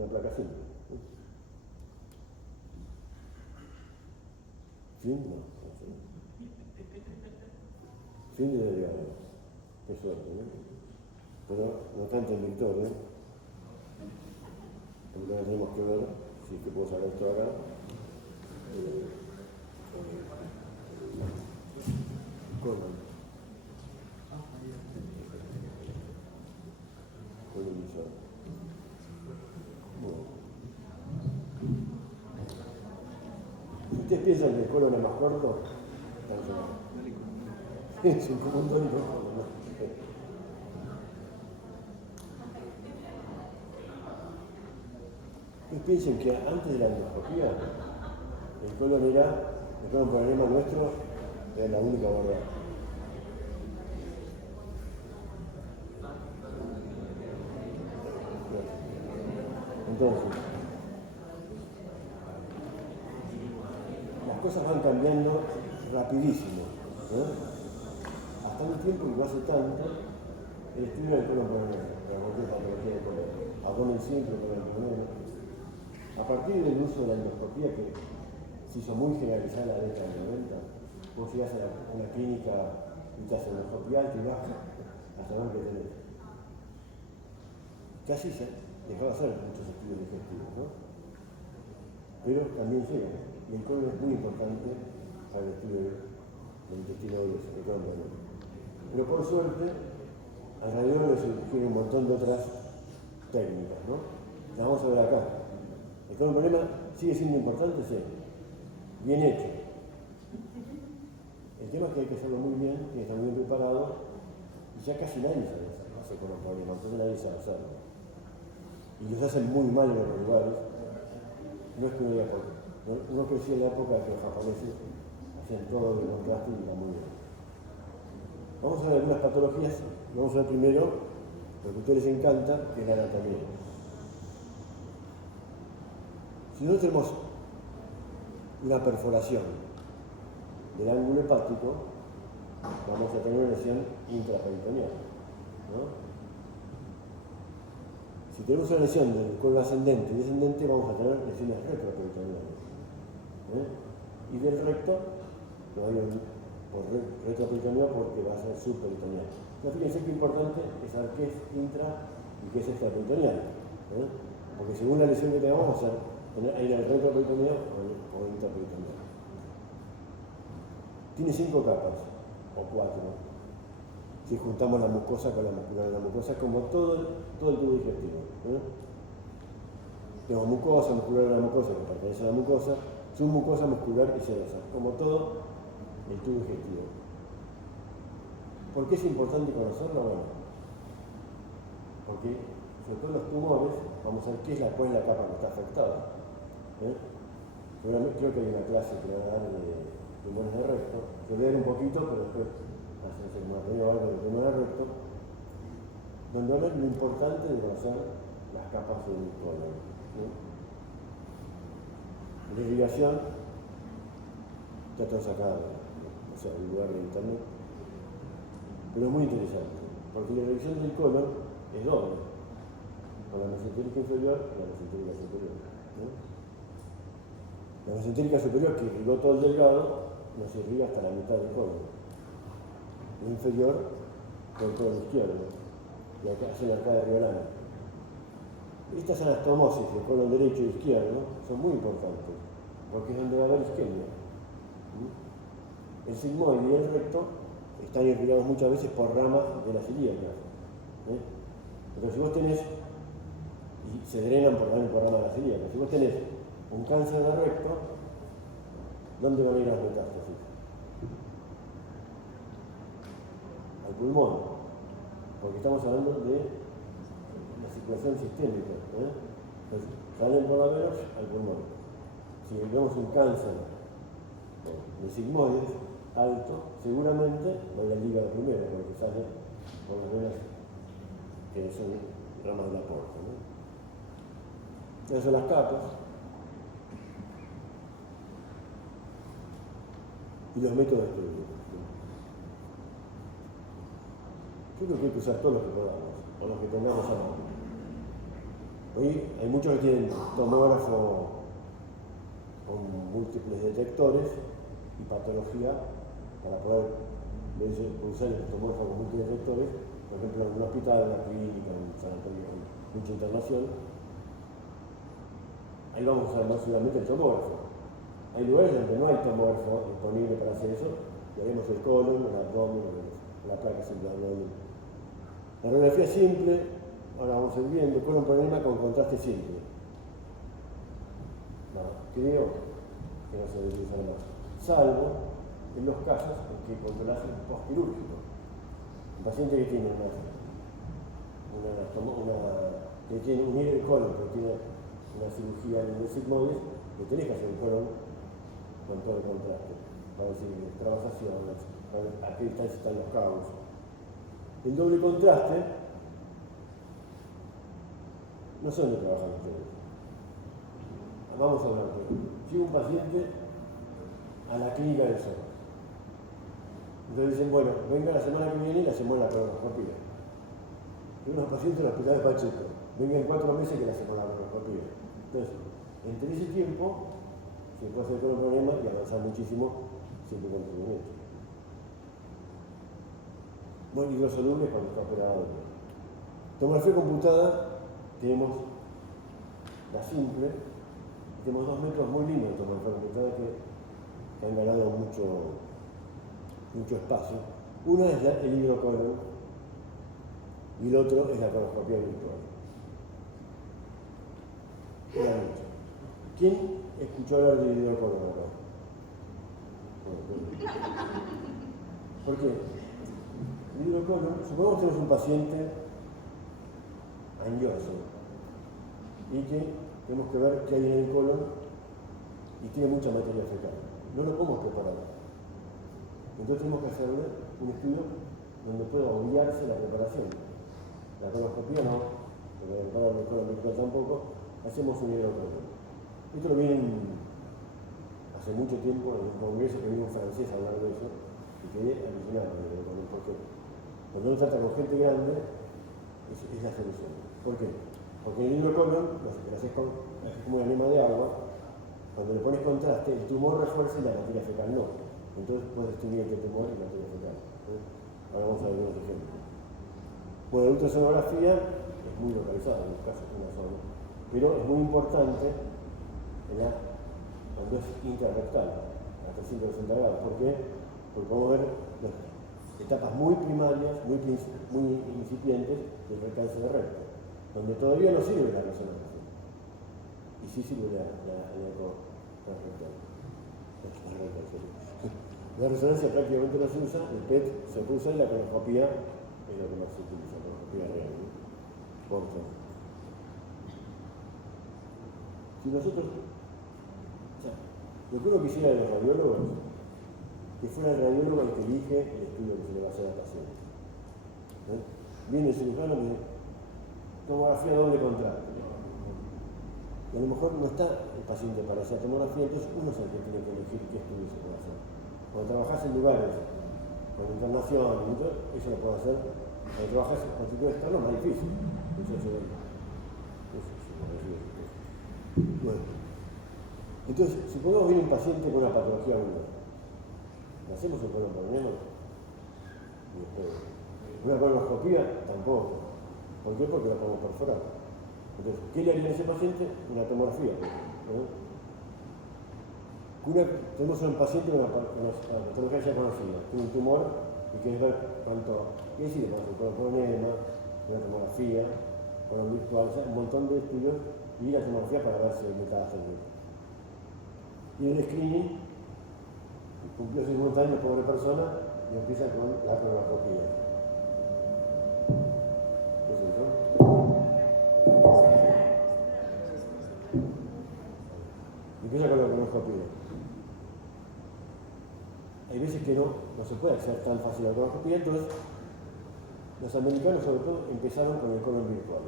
una placa simple. ¿Fin? No. Fin de delgado. Qué suerte, ¿no? Pero no tanto en Victoria. Porque ahora tenemos que ver si es que puedo sacar esto acá. Corran. Bueno. Si ustedes piensan que el colon es más corto, están solos. Es un dónico corto, ¿no? Ustedes piensen que antes de la endoscopía, el colon por enema nuestro, era la única verdad. Entonces, las cosas van cambiando rapidísimo, ¿no? Hasta un tiempo que no hace tanto, el estudio del colon por enema, la cualquier patología de colon, abdomen simple, colon por enema. A partir del uso de la endoscopía, que se hizo muy generalizada en la década del 90, vos llegás a una clínica y te hacen endoscopía alta y baja hasta ver qué tenés. Casi se dejó de hacer muchos estudios digestivos, ¿no? Pero también llega, y el colon es muy importante para el estudio del intestino grueso, el colon por enema. Pero por suerte, alrededor de eso tiene un montón de otras técnicas, ¿no? Las vamos a ver acá. El colon por enema sigue siendo importante, sí. Bien hecho. El tema es que hay que hacerlo muy bien, que estar muy bien preparado, y ya casi nadie hace colon por enema, entonces nadie sabe hacerlo. Y los hacen muy mal en los lugares. No es que uno diga porque uno creció en la época que los japoneses hacían todo de contraste y está muy bien. Vamos a ver algunas patologías. Vamos a ver primero lo que a ustedes les encanta, que es la anatomía. Si nosotros tenemos una perforación del ángulo hepático, vamos a tener una lesión intraperitoneal, ¿no? Si tenemos una lesión del colon ascendente y descendente, vamos a tener lesiones retroperitoneales. Y del recto, no hay por retroperitoneal porque va a ser subperitoneal. Pero fíjense que importante es saber qué es intra y qué es extraperitoneal. Porque según la lesión que tengamos, vamos a tener ahí el retroperitoneal o intraperitoneal. Tiene 5 capas, o 4, ¿no? Si juntamos la mucosa con la muscular de la mucosa, como todo el tubo digestivo. Tenemos mucosa, muscular de la mucosa, que pertenece a la mucosa, submucosa, muscular y serosa, como todo el tubo digestivo. ¿Por qué es importante conocerlo? Bueno, porque sobre todo los tumores, vamos a ver cuál es la capa que está afectada. Seguramente creo que hay una clase que va a dar de tumores de recto, que voy a ver un poquito, pero después hacerse más ruido algo del tumor de recto, donde habla lo importante de conocer las capas del colon. La irrigación está todo sacado, o sea, el lugar de internet, pero es muy interesante, porque la irrigación del colon es doble, con la mesentérica inferior y la mesentérica superior. La mesentérica superior, que irrigó todo el delgado, nos irriga hasta la mitad del colon. El inferior, con el colon izquierdo, y acá hace la arcada riolana. Estas anastomosis del colon derecho y izquierdo son muy importantes, porque es donde va a haber isquemia. El sigmoide y el recto están irrigados muchas veces por ramas de las ilíacas. Pero si vos tenés, y se drenan por ramas de las ilíacas, si vos tenés un cáncer de recto, ¿dónde van a ir las metástasis? Al pulmón, porque estamos hablando de la circulación sistémica. Entonces, salen por la venas al pulmón. Si vemos un cáncer de sigmoides alto, seguramente va a ir al hígado primero, porque sale por las venas que son ramas de la porta. Esas son las capas. Y los métodos de estudio. Yo creo que hay que usar todos los que podamos, o los que tengamos a mano. Hoy hay muchos que tienen tomógrafo con múltiples detectores y patología para poder usar el tomógrafo con múltiples detectores, por ejemplo en un hospital, en una clínica, en un sanatorio, en mucha internación. Ahí vamos a usar más seguramente el tomógrafo. Hay lugares donde no hay tomógrafo disponible para hacer eso, y haremos el colon, el abdomen, la placa simple abdomen. La radiografía simple, ahora vamos a ir viendo, colon por enema con contraste simple. No, creo que no se debe salvo en los casos en que controlas el postquirúrgico. Un paciente que tiene que tiene un hilo de colon, que tiene una cirugía en el sigmoides, le tenés que hacer el colon con todo el contraste, para decir trabasaciones, para ver a qué distancia están los cabos. El doble contraste, no sé dónde trabajan ustedes. Vamos a hablar de eso. Llega un paciente a la clínica del sol. Entonces dicen, bueno, venga la semana que viene y le hacemos la colonoscopia. Hay unos pacientes en el hospital de Pacheco, vengan 4 meses que le hacemos la colonoscopia. Entonces, entre ese tiempo, se puede hacer todo el problema y avanzar muchísimo siempre con tratamiento. Bueno, hidrosolubles cuando está operado. Tomografía computada, tenemos la simple, y tenemos 2 métodos muy lindos de tomografía computada que han ganado mucho espacio. Uno es el hidrocolon y el otro es la colonoscopia virtual. ¿Quién escuchó hablar de hidrocolon acá? ¿Por qué? El hidrocolon, supongamos que tenemos un paciente anioso y que tenemos que ver qué hay en el colon y tiene mucha materia fecal. No lo podemos preparar. Entonces tenemos que hacerle un estudio donde pueda obviarse la preparación. La colonoscopia no, porque preparar el colon virtual tampoco, hacemos un hidrocolon. Esto lo vienen hace mucho tiempo en un congreso que vino un francés a hablar de eso y quedé alucinado con el hidrocolon, porque cuando uno trata con gente grande es la solución. ¿Por qué? Porque en el hidrocolon lo haces como un enema de agua, cuando le pones contraste, el tumor refuerza y la materia fecal no. Entonces puedes distinguir entre tumor y materia fecal. Ahora vamos a ver unos ejemplos. Bueno, la ultrasonografía es muy localizada en los casos de una zona, pero es muy importante cuando es intrarrectal, a 360 grados. ¿Por qué? Porque vamos a ver etapas muy primarias, muy incipientes del recalce de recto, donde todavía no sirve la resonância. Y sí sirve la eco transrectal. La resonancia prácticamente no se usa, el PET se usa y la colonoscopia es lo que más se utiliza, la colonoscopia real. Por favor. Si nosotros, lo que uno quisiera de los radiólogos, que fuera el radiólogo el que elige el estudio que se le va a hacer al paciente. Viene el cirujano y dice, tomografía doble contraste. Y a lo mejor no está el paciente para hacer tomografía, entonces uno es el que tiene que elegir qué estudio se puede hacer. Cuando trabajas en lugares con internación, eso lo puedo hacer. Cuando trabajas en constitución externo es más difícil. Bueno. Entonces, supongamos viene un paciente con una patología aguda. ¿Le hacemos un colon por menos? Una colonoscopia tampoco. ¿Por qué? Porque la podemos perforar. Entonces, ¿qué le haría a ese paciente? Una tomografía. Tenemos un paciente con una patología ya conocida, tiene un tumor y quieres ver cuánto, ¿qué decir? Con enema, una tomografía, con un virtual, o sea, un montón de estudios y la tomografía para ver si hay metástasis. Y el screening, cumplió 50 años, pobre persona, y empieza con la colonoscopia. ¿Qué es eso? Empieza con la colonoscopia. Hay veces que no se puede hacer tan fácil la colonoscopia, entonces los americanos sobre todo empezaron con el colon virtual.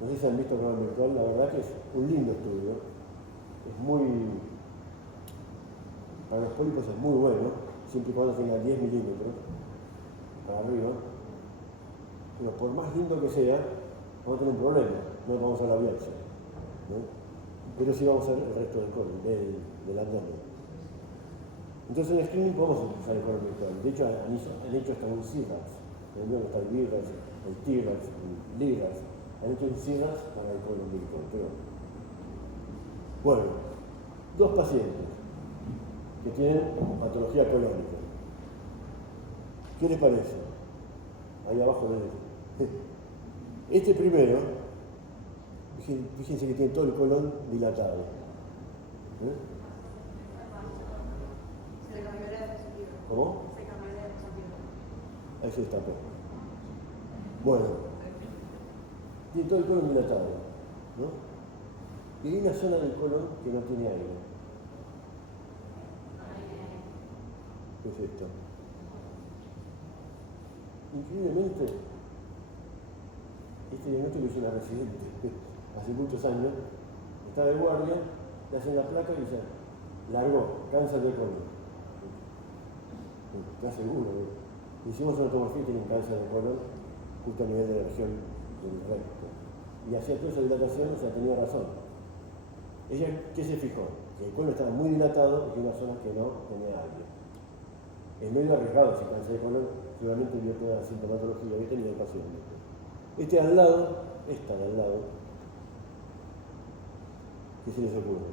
No sé si han visto el colon virtual, la verdad que es un lindo estudio, es muy, para los pólipos es muy bueno, siempre y cuando tenga 10 milímetros para arriba, pero por más lindo que sea, vamos a tener un problema, no vamos a la biopsia, ¿no? Pero sí vamos a ver el resto del colon, del abdomen. Entonces en el screening podemos usar el colon virtual. De hecho, han hecho hasta un CIRAX. Está el VIRAX, el TIRAX, el LIRAX. Han hecho un CIRAX para el colon virtual. Pero, bueno, 2 pacientes que tienen patología colónica. ¿Qué les parece? Ahí abajo ven. Este primero, fíjense que tiene todo el colon dilatado. ¿Cómo? Se cambió de dispositivo. Ahí se destapó. Bueno, tiene todo el colon dilatado, ¿no? Y hay una zona del colon que no tiene aire. ¿Qué es esto? Increíblemente, este diagnóstico lo hizo una residente hace muchos años, estaba de guardia, le hacen la placa y dice, largó, cáncer de colon. ¿Estás seguro? Hicimos una tomografía y tiene cáncer de colon justo a nivel de la región del recto. Y hacía toda esa dilatación, o sea, tenía razón. Ella, ¿qué se fijó? Que el colon estaba muy dilatado y que una zona que no tenía aire. Es medio arriesgado si cáncer de colon, seguramente vio toda la sintomatología que tenía el paciente. Este de al lado, esta de al lado, ¿qué se les ocurre?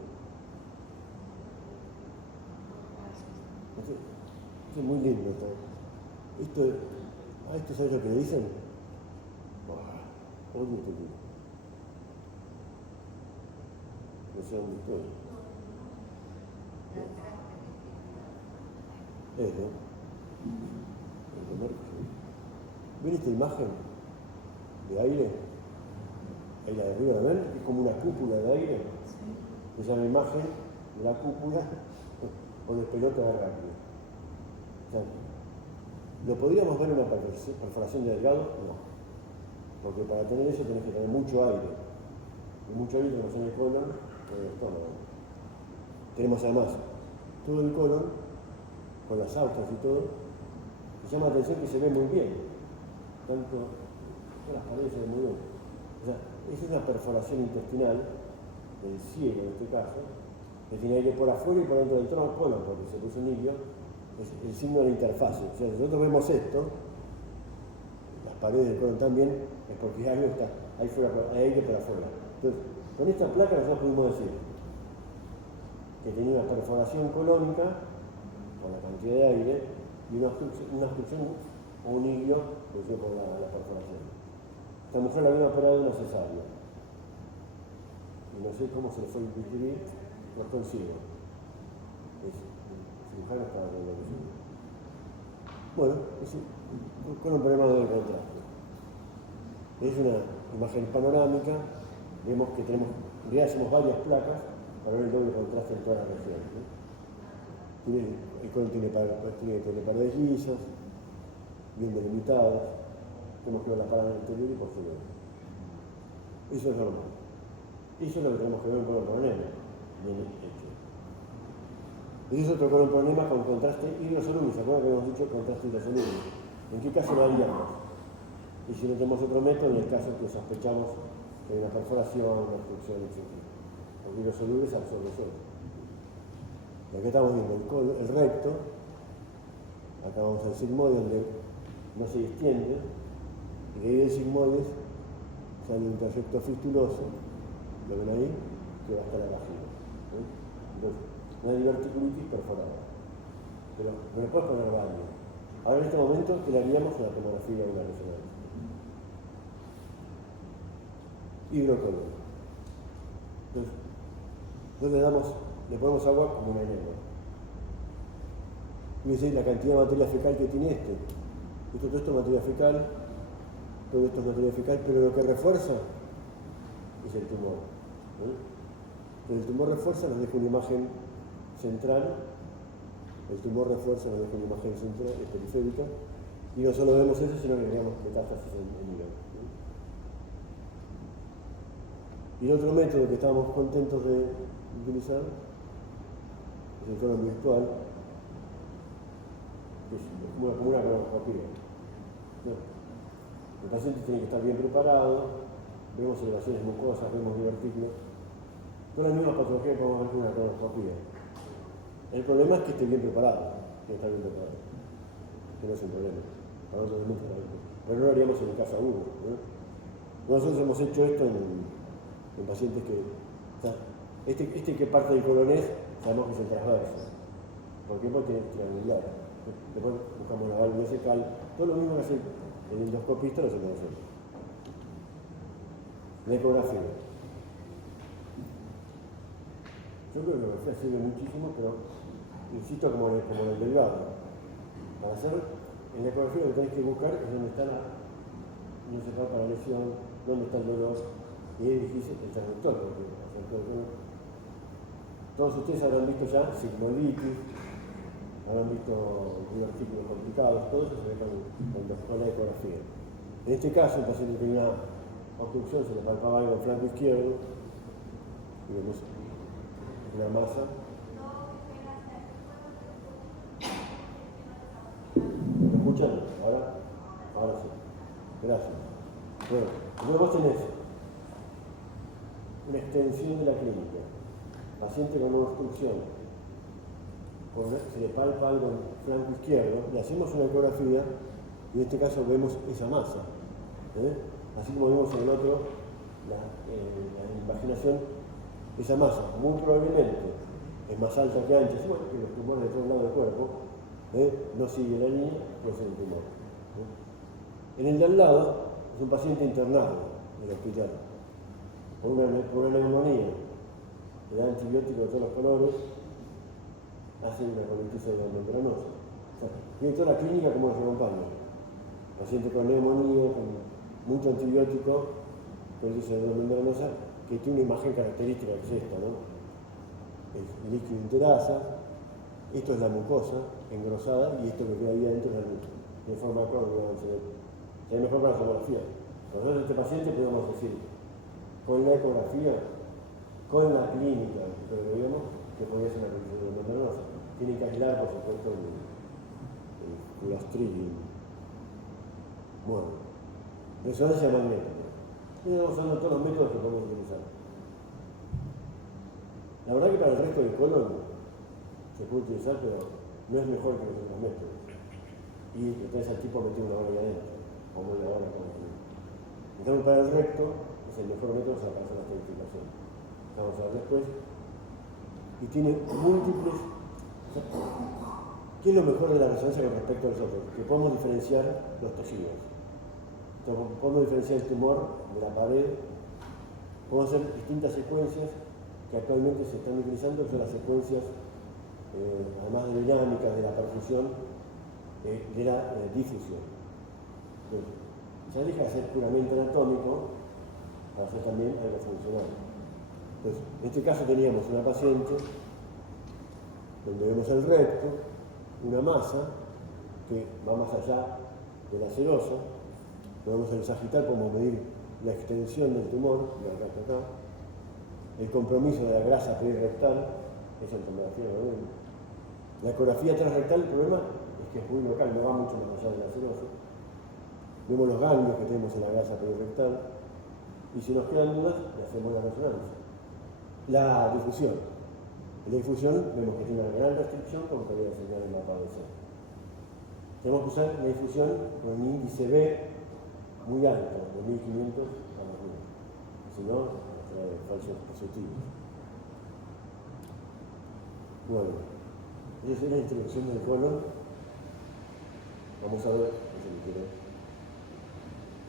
Esto es muy lindo. ¿Esto sabes lo que le dicen? Odio este tipo. No sé dónde estoy. ¿No? ¿Ven esta imagen de aire? Ahí la de arriba, ¿ven? Es como una cúpula de aire. Esa es la imagen de la cúpula o de pelota de rugby. O sea, ¿lo podríamos ver en una perforación de delgado? No. Porque para tener eso tenés que tener mucho aire. Y mucho aire tenemos en el colon o en el estómago. Tenemos además todo el colon, con las austras y todo, y llama la atención que se ve muy bien. Tanto, todas las paredes se ven muy bien. O sea, esa es una perforación intestinal del cielo en este caso, que tiene aire por afuera y por dentro del colon, porque se puso un hilio, es el signo de la interfase. O sea, si nosotros vemos esto, las paredes del colon también, es porque algo está ahí fuera, hay aire por afuera. Entonces, con esta placa nosotros pudimos decir que tenía una perforación colónica, con la cantidad de aire, y una obstrucción o un hilio producido por la perforación. Esta mujer la había operado de una cesárea. Y no sé cómo se le fue a inscribir, no consigo. El cirujano estaba con lo que sí. Bueno, con un problema del contraste. Es una imagen panorámica, vemos que tenemos, en realidad hacemos varias placas para ver el doble contraste en todas las regiones. ¿No? El colon tiene paredes lisas, bien delimitadas, tenemos que ver la parada anterior y posterior. Eso es normal. Eso es lo que tenemos que ver con el problema, bien hecho. Y es otro colon problema con contraste hidrosoluble. ¿Se acuerdan que hemos dicho contraste hidrosoluble? ¿En qué caso lo haríamos? Y si no tenemos otro método, en el caso que sospechamos que hay una perforación, una obstrucción, etc. Porque hidrosoluble se absorbe solo. Y acá estamos viendo el recto, acá vamos al sigmoide donde no se extiende, y de ahí del sigmoide sale un trayecto fistuloso, lo ven ahí, que va hasta la vagina. Entonces, una diverticulitis perforada. Pero me lo puedes poner varios. Ahora en este momento te le haríamos una tomografía de una resonancia. Hidrocolon. Entonces, le ponemos agua como una enema. Y decir la cantidad de materia fecal que tiene todo esto es materia fecal, todo esto es materia fecal, pero lo que refuerza es el tumor. El tumor refuerza, nos deja una imagen central, el tumor refuerza, nos deja una imagen central, periférica, y no solo vemos eso, sino que veamos metástasis en hígado. Y el otro método que estábamos contentos de utilizar es el colon virtual, que es como una colonoscopia. El paciente tiene que estar bien preparado, vemos elevaciones mucosas, vemos divertículos, con las mismas patologías que podemos ver con una colonoscopia. El problema es que esté bien preparado, que está bien preparado, que no es un problema, para nosotros es muy probable. Pero no lo haríamos en el caso agudo. Nosotros hemos hecho esto en pacientes que, o sea, este que parte del colon es, sabemos que es el transverso. ¿Por qué? Porque es triangular. Después buscamos la válvula cecal, todo lo mismo que hace el endoscopista lo hacemos nosotros. La ecografía. Yo creo que la ecografía sirve muchísimo, pero insisto como en el delgado. Para hacer, en la ecografía lo que tenés que buscar es dónde está no se trata la lesión, dónde está el dolor, y ahí elegís el transductor, porque todos ustedes habrán visto ya sigmoiditis, habrán visto divertículos complicados, todo eso se ve con la ecografía. En este caso, el paciente tenía una obstrucción, se le palpaba algo en el flanco izquierdo, y vemos una masa. ¿Me escuchan? Ahora sí. Gracias. Bueno, entonces vos tenés una extensión de la clínica. Paciente con una obstrucción, se le palpa algo en el flanco izquierdo, le hacemos una ecografía y en este caso vemos esa masa. Así como vimos en el otro, la invaginación, esa masa muy probablemente es más alta que ancha, igual que los tumores de todos lados del cuerpo, no sigue la línea, puede ser un tumor. En el de al lado es un paciente internado en el hospital por una neumonía, le da antibióticos de todos los colores, hace una colitis membranosa. O sea, tiene toda la clínica como los acompaña. Paciente con neumonía, con mucho antibiótico, colitis membranosa, que tiene una imagen característica que es esta, ¿no? Es líquido interasa, esto es la mucosa engrosada y esto que queda ahí adentro es el músculo. De forma córnea, se ve mejor para la tomografía. Nosotros este paciente podemos decir, con la ecografía, con la clínica que veíamos, que podía ser una colitis membranosa. Tienen que aislar, por supuesto, el clostridium. Bueno, resonancia magnética. Estamos usando todos los métodos que podemos utilizar. La verdad que para el resto del colon se puede utilizar, pero no es mejor que los otros métodos. Y entonces al tipo metió una hora ahí adentro, o media hora como que. Entonces para el recto es el mejor método para hacer la estadificación. Vamos a ver después. Y tiene múltiples. ¿Qué es lo mejor de la resonancia con respecto a los otros? Que podemos diferenciar los tejidos. Entonces, podemos diferenciar el tumor de la pared. Podemos hacer distintas secuencias que actualmente se están utilizando, que son las secuencias, además de dinámicas, de la perfusión, de la difusión. Entonces, ya deja de ser puramente anatómico para hacer también algo funcional. Entonces, en este caso teníamos una paciente donde vemos el recto, una masa que va más allá de la serosa. Podemos en el sagital, podemos medir la extensión del tumor, de acá hasta acá, el compromiso de la grasa perirectal, esa en tomografía lo vemos. La ecografía transrectal, el problema es que es muy local, no va mucho más allá de la serosa. Vemos los ganglios que tenemos en la grasa perirectal y si nos quedan dudas, le hacemos la resonancia. La difusión. En la difusión vemos que tiene una gran restricción, como te voy a enseñar en el mapa de C. Tenemos que usar la difusión con un índice B muy alto, de 1500 a 2000. Si no, trae falsos positivos. Bueno, esa es la introducción del colon. Vamos a ver,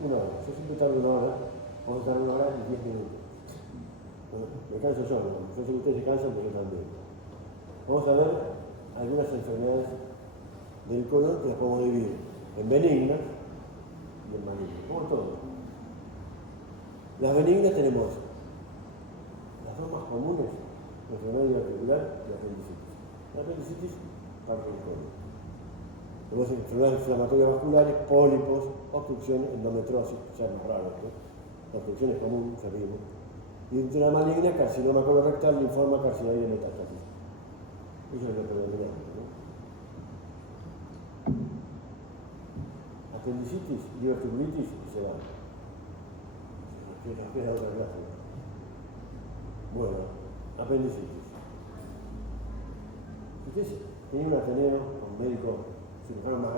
una hora. Yo siempre tardo una hora, vamos a estar una hora y 10 minutos. Bueno, me canso yo, ¿no? Yo sé que ustedes se cansan, pero yo también. Vamos a ver algunas enfermedades del colon que las podemos dividir en benignas y en malignas, como todo. Las benignas tenemos las dos más comunes, la enfermedad diverticular y la apendicitis. La apendicitis parte del colon. Tenemos enfermedades inflamatorias vasculares, pólipos, obstrucción, endometriosis, ya es más raro esto. La obstrucción es común, ya vimos. Y entre la maligna, carcinoma colorectal, linfoma, carcinoma y metástasis. Eso es lo predominante, ¿no? Apendicitis y diverticulitis se van. Se espera otra clase. Bueno, apendicitis. Si ustedes tenían un ateneo con médicos cirujanos más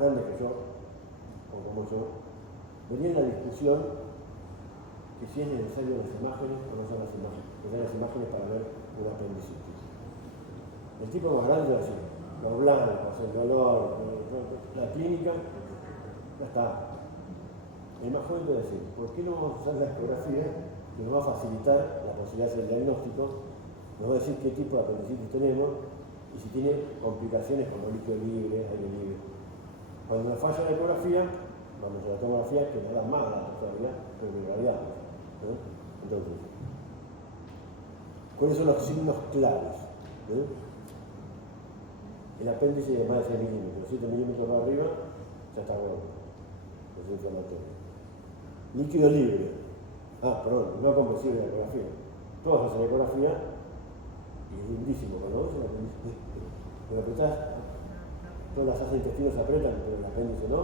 grandes que yo, o como yo, venía la discusión que si es necesario las imágenes o no son las imágenes, que sean las imágenes para ver una apendicitis. El tipo más grande es así, los blancos, el dolor, la clínica, ya está. El más joven puede decir, ¿por qué no vamos a usar la ecografía que nos va a facilitar la posibilidad de hacer el diagnóstico? Nos va a decir qué tipo de apendicitis tenemos y si tiene complicaciones como líquido libre, aire libre. Cuando nos falla la ecografía, vamos a la tomografía, que nos da más datos todavía, pero que irradiamos. Entonces, ¿cuáles son los signos claves? El apéndice de más de 6 milímetros, 7 milímetros para arriba, ya está gordo, es inflamatorio. Líquido libre, no compresible la ecografía. Todos hacen ecografía y es lindísimo. Cuando ves el apéndice, lo apretás, todas las asas de intestino se apretan, pero el apéndice no,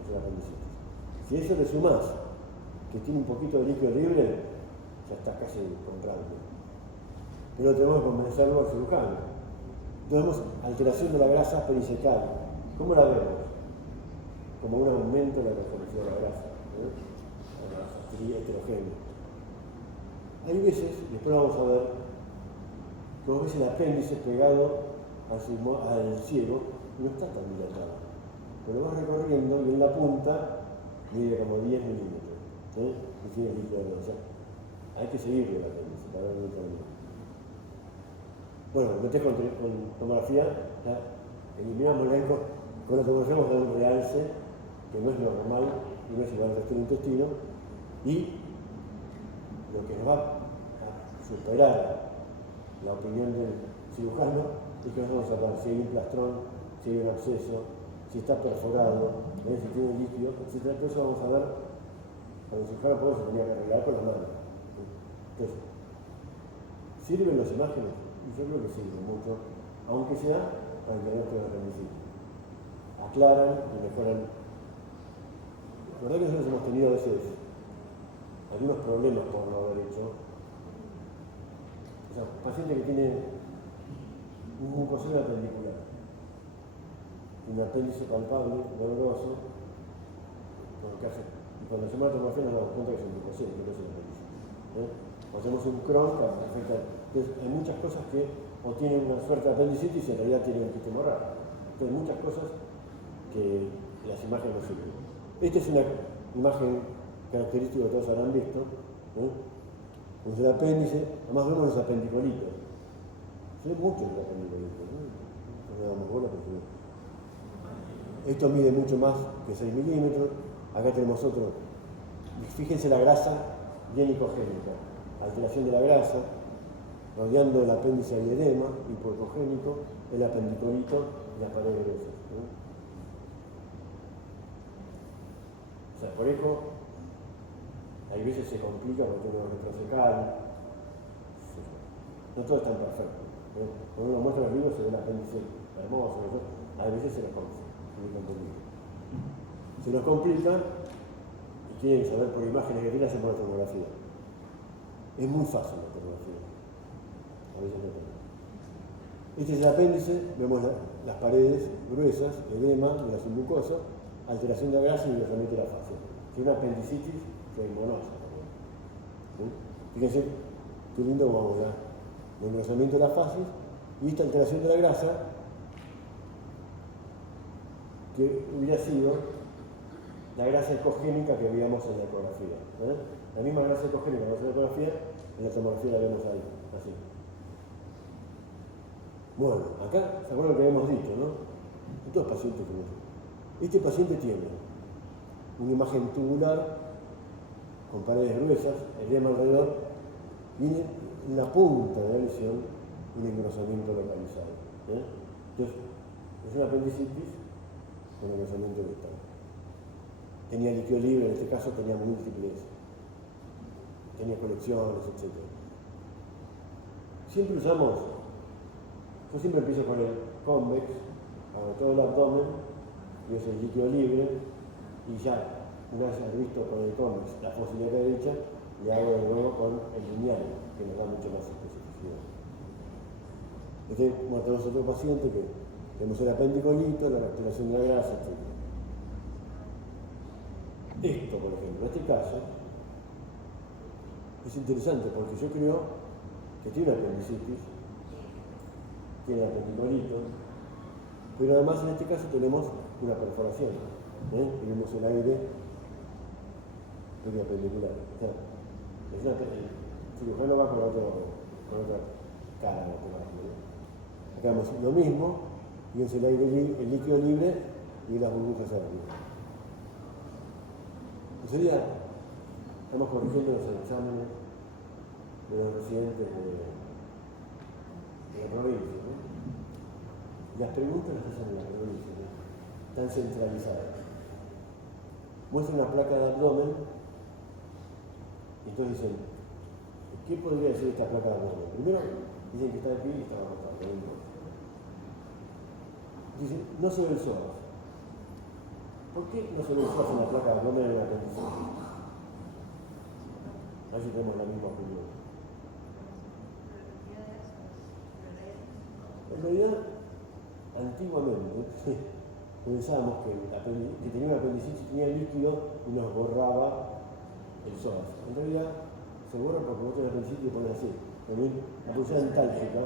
es el apendicitis. Si eso le sumás que tiene un poquito de líquido libre, ya está casi comprando. Pero tenemos que convencerlo al cirujano. Tenemos alteración de la grasa perisecal. ¿Cómo la vemos? Como un aumento de la transformación de la grasa. La grasa heterogénea. Hay veces, después vamos a ver, que vos ves el apéndice pegado al ciego y no está tan dilatado. Pero vas recorriendo y en la punta mide como 10 milímetros. Y tiene líquido de grasa. Hay que seguirle el apéndice para ver el camino. Bueno, metés con tomografía, ya eliminamos la eco, con la tomografía vamos a dar un realce que no es normal y no es igual al resto del intestino, y lo que nos va a superar la opinión del cirujano es que nos vamos a ver si hay un plastrón, si hay un absceso, si está perforado, si tiene líquido, etc. Todo eso vamos a ver cuando el cirujano puede se tenía que arreglar con las manos. Entonces, ¿sirven las imágenes? Y yo creo que sirven mucho, aunque sea para el diagnóstico de apendicitis. Aclaran y mejoran. La verdad que nosotros hemos tenido a veces algunos problemas por no haber hecho. O sea, paciente que tiene un mucosoma apendicular, un apéndice palpable, doloroso, y cuando hacemos la tomografía nos damos cuenta que es un mucosoma, que no es un apéndice. Hacemos un Crohn que afecta. Entonces, hay muchas cosas que o tienen una suerte de apendicitis y en realidad tienen un quiste hemorrágico. Entonces, hay muchas cosas que las imágenes no sirven. Esta es una imagen característica que todos habrán visto. Pues el apéndice, además vemos los apendicolitos. Se ven muchos los apendicolitos. No le damos bola porque no. Esto mide mucho más que 6 milímetros. Acá tenemos otro. Fíjense la grasa bien hipogénica. Alteración de la grasa, rodeando el apéndice hay edema, hipoecogénico, el apendicolito y las paredes gruesas. O sea, por eco, hay veces se complica porque tiene retrocecal. No todo es tan perfecto. Cuando uno muestra los libros se ve el apéndice hermoso, a veces se nos complica. Se nos complica y quieren saber por imágenes que tienen, hacen por la tomografía. Es muy fácil la tomografía. A veces no tenemos. Este es el apéndice, vemos las paredes gruesas, edema de la submucosa, alteración de la grasa y engrosamiento de la fascia. Si hay una apendicitis, que hay monosa. Fíjense qué lindo vamos a ver el engrosamiento de la fascia y esta alteración de la grasa que hubiera sido la grasa ecogénica que veíamos en la ecografía. La misma grasa ecogénica que vemos en la ecografía, en la tomografía la vemos ahí, así. Bueno, acá, ¿se acuerdan lo que habíamos dicho, no? Estos pacientes como este paciente tiene una imagen tubular con paredes gruesas, edema alrededor, y en la punta de la lesión un engrosamiento localizado. Entonces, es una apendicitis con engrosamiento rectal. Tenía líquido libre, en este caso tenía múltiples, tenía colecciones, etc. Siempre usamos, yo siempre empiezo con el convex, hago todo el abdomen, y es el líquido libre, y ya, una vez visto con el convex la fosilera derecha, le hago de nuevo con el lineal, que nos da mucho más especificidad. Bueno, tenemos otro paciente que tenemos el apendicolito, la respiración de la grasa, etc. Esto, por ejemplo, en este caso, es interesante porque yo creo que tiene una apendicitis, tiene apendicolito, pero además en este caso tenemos una perforación. Tenemos el aire periapendicular. O sea, el cirujano va con otra cara. Acá vemos lo mismo, fíjense el líquido libre y las burbujas arriba. Ese día estamos corrigiendo los exámenes de los residentes de la provincia, ¿no? Y las preguntas las hacen en la provincia, ¿no? Están centralizadas. Muestran una placa de abdomen y entonces dicen, ¿qué podría decir esta placa de abdomen? Primero dicen que está aquí y está abajo, no importa. Dicen, no se ve el psoas. ¿Por qué no se ve el psoas en la placa de abdomen en la apendicitis? A ver si tenemos la misma opinión. En realidad, antiguamente pensábamos que tenía una apendicitis, tenía líquido y nos borraba el psoas. En realidad, se borra porque vos tenés apendicitis y pones así. La pulsión antálgica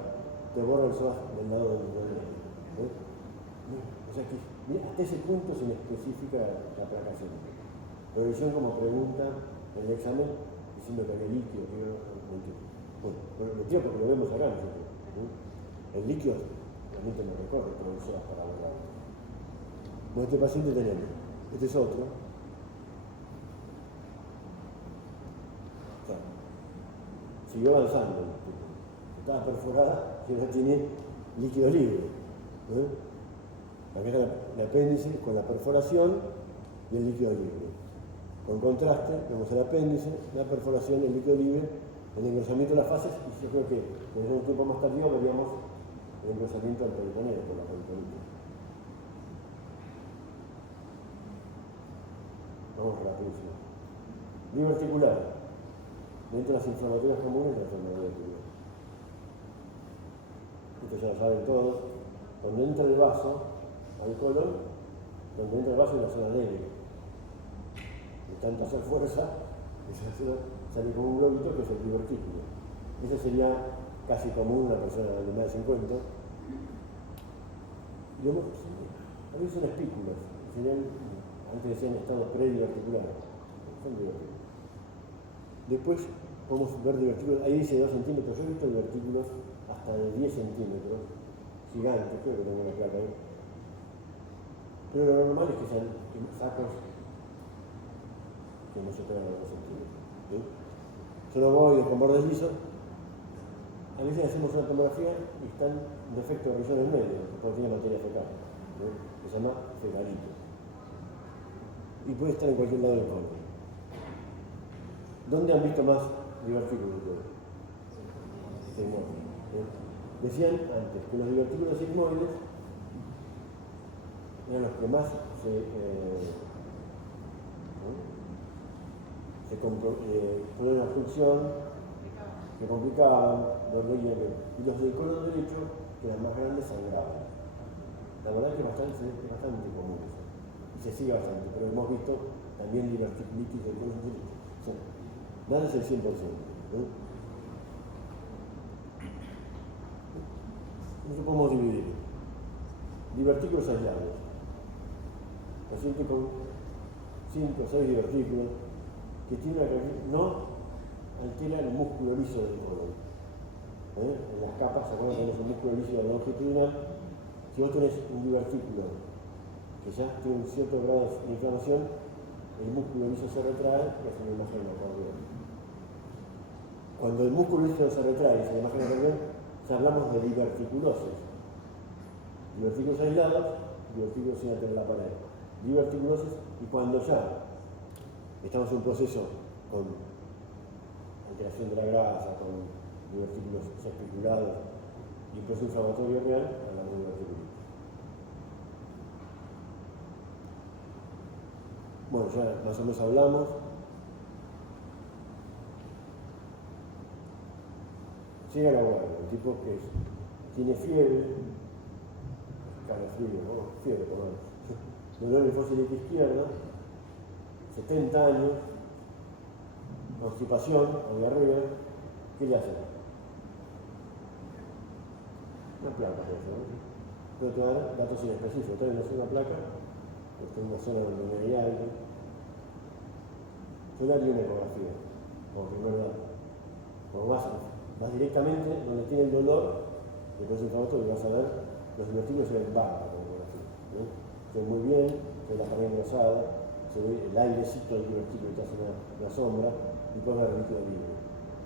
te borra el psoas del lado del dedo. O sea que hasta ese punto se le especifica la placación. Progresión como pregunta en el examen diciendo que había líquido, que no entiendo. Bueno, lo entiendo porque lo vemos acá, ¿no? El líquido realmente no recorre todo el psoas para borrar. Bueno, este paciente tenemos, este es otro. O sea, siguió avanzando, estaba perforada y ahora tiene líquido libre. Acá está el apéndice con la perforación y el líquido libre. Con contraste, vemos el apéndice, la perforación y el líquido libre, el engrosamiento de las fases, y yo creo que en un tiempo más tardío veríamos el engrosamiento del peritoneo por la peritonitis. Vamos rapidísimo. Diverticular. Dentro de las inflamatorias comunes de la enfermedad diverticular. Esto ya lo saben todos. Donde entra el vaso al colon, donde entra el vaso es la zona débil. De tanto hacer fuerza, sale como un globito que es el divertículo. Eso sería casi común en una persona de más de 50. Y a veces son espículas, antes decían estado prediverticular, son divertículos. Después podemos ver divertículos, ahí dice 2 centímetros, yo he visto divertículos hasta de 10 centímetros, gigantes, creo que tengo una placa ahí. Pero lo normal es que sean sacos que no se pegan a 2 centímetros. ¿Sí? Son ovoides con bordes lisos. A veces hacemos una tomografía y están en defecto de relleno en medio, porque tiene materia fecal. ¿Sí? Se llama fecalito. Y puede estar en cualquier lado del colon. ¿Dónde han visto más divertículos ustedes? Sigmoides. Decían antes que los divertículos sigmoides eran los que más ponían una obstrucción, se complicaban, y los del colon derecho, que eran más grandes, sangraban. La verdad que es bastante común eso, y se sigue bastante, pero hemos visto también diverticulitis del colon derecho. O sea, nada es el 100%. Eso podemos dividir. Divertículos aislados. Paciente con 5 o 6 divertículos que tiene una característica, no altera el músculo liso del colon. En las capas, ¿se acuerdan que tenemos un músculo liso longitudinal? Si vos tenés un divertículo que ya tiene un cierto grado de inflamación, el músculo liso se retrae y hace una imagen de acordeón. Cuando el músculo liso se retrae y hace una imagen de acordeón, ya hablamos de diverticulosis. Divertículos aislados, divertículos sin alterar la pared. Diverticulosis, y cuando ya estamos en un proceso con alteración de la grasa, con divertículos especulados y un proceso inflamatorio real, hablamos de diverticulitis. Bueno, ya más o menos hablamos. Llega la guardia, un tipo que tiene fiebre, calafrío, ¿no? Fiebre, dolor en fosilitis izquierda, 70 años, constipación o diarrea, ¿qué le hace? Una placa, ¿no? Puede dar datos inespecíficos, tal vez no sea una placa, porque en una zona donde no hay aire. Yo daría una ecografía, como primer dato. Como vas directamente donde tiene el dolor de proceso inflamatorio, vas a ver los divertículos se ven bárbaros, se ven muy bien, se ve la pared engrosada, se ve el airecito del divertículo que hace una sombra y puedes ver el líquido libre.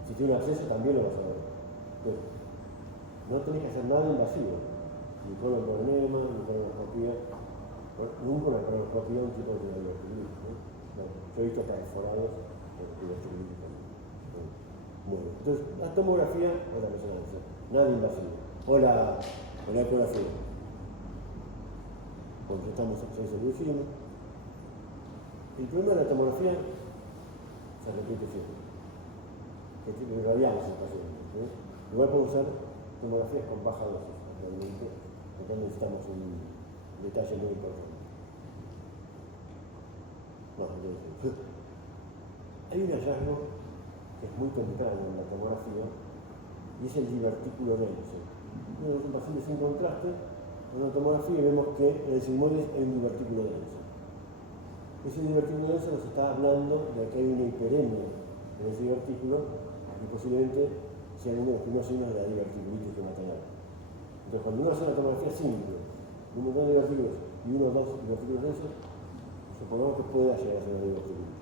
Si tiene acceso también lo vas a ver. Entonces, no tenés que hacer nada invasivo, ni colonoscopia, ni colonoscopia, nunca una colonoscopia un tipo de diverticulitis. No, yo he visto hasta perforados por diverticulitis también. Bueno, entonces la tomografía o la resonancia, nada invasivo. O la ecografía. Porque estamos en solución. El problema de la tomografía se repite siempre. Que radiamos al paciente. Igual podemos usar tomografías con baja dosis, realmente, porque necesitamos un detalle muy importante. Hay un hallazgo que es muy temprano en la tomografía y es el divertículo denso. Uno de los pacientes sin contraste, en una tomografía y vemos que en el sigmoide hay un divertículo denso. Ese divertículo denso nos está hablando de que hay una hiperemia en ese divertículo y posiblemente sea uno de los primeros signos de la diverticulitis que va a tener. Entonces, cuando uno hace una tomografía simple, un montón de divertículos y uno o dos divertículos densos, suponemos que pueda llegar a ser una diverticulitis.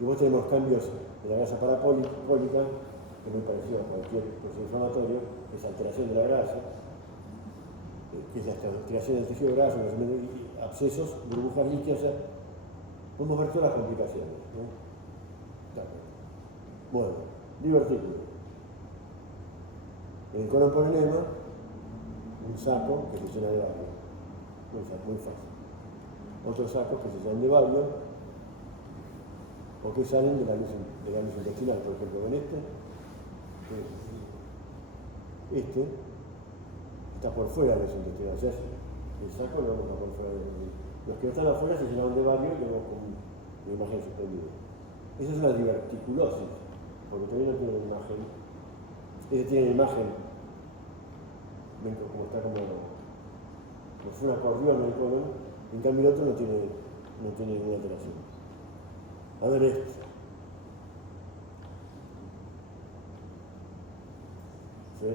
Y vos tenemos cambios de la grasa parapólica, que es muy parecido a cualquier proceso inflamatorio, es alteración de la grasa, que es la alteración del tejido graso, abscesos, burbujas líquidas, o sea, podemos ver todas las complicaciones. Bueno, divertículo. En el colon por enema, un saco que se llena de barrio. Muy fácil. Otros sacos que se llenan de barrio o que salen de la luz intestinal. Por ejemplo, en este está por fuera de la luz intestinal. O sea, el saco lo vemos por fuera de la luz. Los que están afuera se llenaron de barrio y vemos con una imagen suspendida. Esa es una diverticulosis, porque todavía no tiene una imagen. Este tiene una imagen, ven como está como es un acordeón en el colon, en cambio el otro no tiene ninguna alteración. A ver esto. ¿Sí?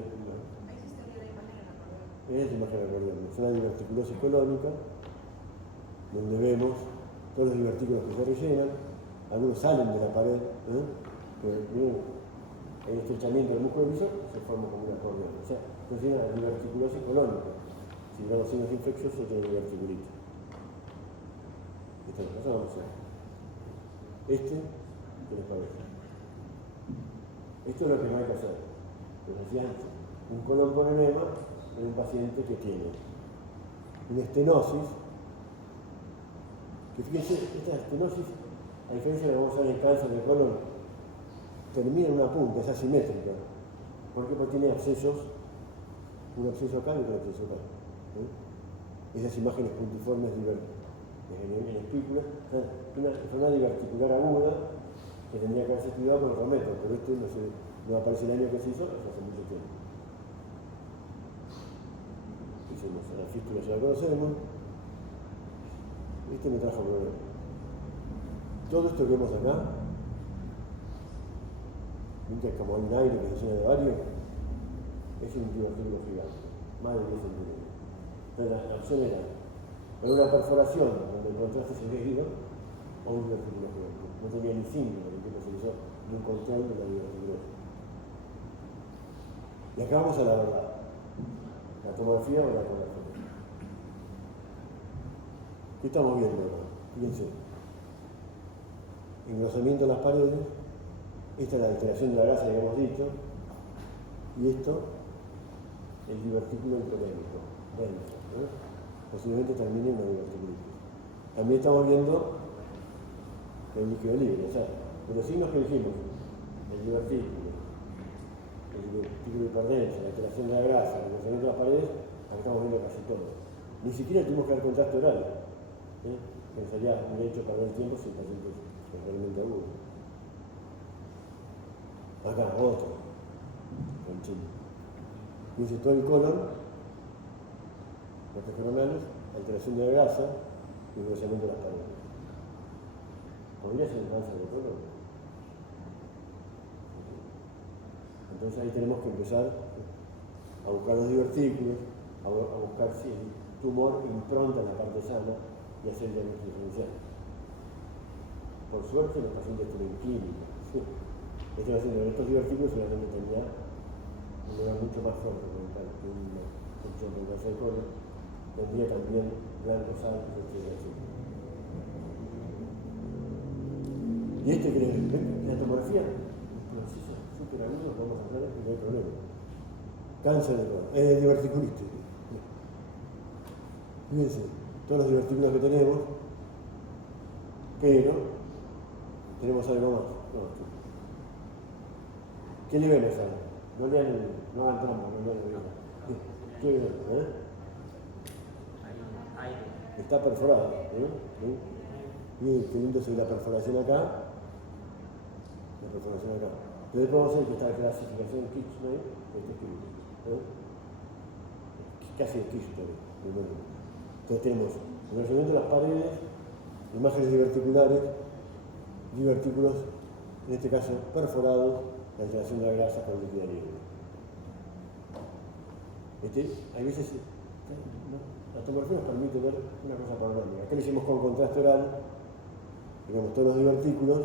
Es la imagen acordeón. Es una diverticulosis colónica, donde vemos todos los divertículos que se rellenan, algunos salen de la pared, hay un estrechamiento del músculo visor, se forma como un acordeón. O sea, se tiene la diverticulosis colónica. Si miramos signos infecciosos, tiene diverticulitis. Esto es lo que vamos a hacer. ¿Qué les parece? Esto es lo que no hay que hacer. Como decía antes, un colon por enema en un paciente que tiene una estenosis, que fíjense, esta estenosis, a diferencia de lo que vamos a ver en el cáncer del colon, termina en una punta, es asimétrica. ¿Por qué? Porque tiene abscesos, un absceso acá y un absceso acá. Esas imágenes puntiformes en espícula, una enfermedad diverticular aguda que tendría que haberse estudiado con el Rometto, pero esto no aparece el año que se hizo, eso hace mucho tiempo. Hicimos la fístula, ya la conocemos. Este me trajo problema. Todo esto que vemos acá, mientras como hay un aire que se llena de barrio, es un divertículo gigante, más de 10 centímetros. Entonces la opción era una perforación donde encontraste ese tejido o un divertículo gigante. No tenía ni símbolo, el tipo se hizo de un control de la diverticulosis. Y acá vamos a la verdad. La tomografía o la ecografía. ¿Qué estamos viendo acá? Fíjense. Engrosamiento de las paredes. Esta es la alteración de la grasa que habíamos dicho. Y esto, el divertículo enterométrico. Posiblemente termine en una diverticulitis. También estamos viendo el líquido libre. O sea, de los signos que dijimos, el divertículo hiperdenso, la alteración de la grasa, el engrosamiento de las paredes, acá estamos viendo casi todo. Ni siquiera tuvimos que dar contraste oral. Pensaría muy hecho perder el tiempo si el paciente es realmente agudo. Acá, otro. Con chile. Dice todo el colon, cortes coronales, alteración de la grasa y engrosamiento de las paredes. ¿Podría ser el cáncer del colon? Entonces ahí tenemos que empezar a buscar los divertículos, a buscar si el tumor impronta en la parte sana y hacer el diagnóstico diferencial. Por suerte, los pacientes tienen química. Sí. Este paciente con estos divertículos solamente tenía un lugar mucho más fuerte que una infección por cáncer de colon. Tendría también blancos altos, etc. Y este que la tomografía, procesos súper agudos, vamos a hacer y no hay problema. Cáncer de colon, diverticulitis. Fíjense, todos los divertículos que tenemos, pero tenemos algo más. No. ¿Qué niveles hay? No hagan trampa, no lean el video. ¿Qué nivel? Está perforada. Miren qué lindo se ve la perforación acá. La perforación acá. Pero después vamos a ver que está la clasificación Kirchner, este es casi el Kirchner. Entonces tenemos el reconocimiento de las paredes, imágenes diverticulares, divertículos, en este caso perforados, la alteración de la grasa con líquido libre. Hay veces, la tomografía nos permite ver una cosa panorámica. Acá le hicimos con contraste oral, digamos todos los divertículos,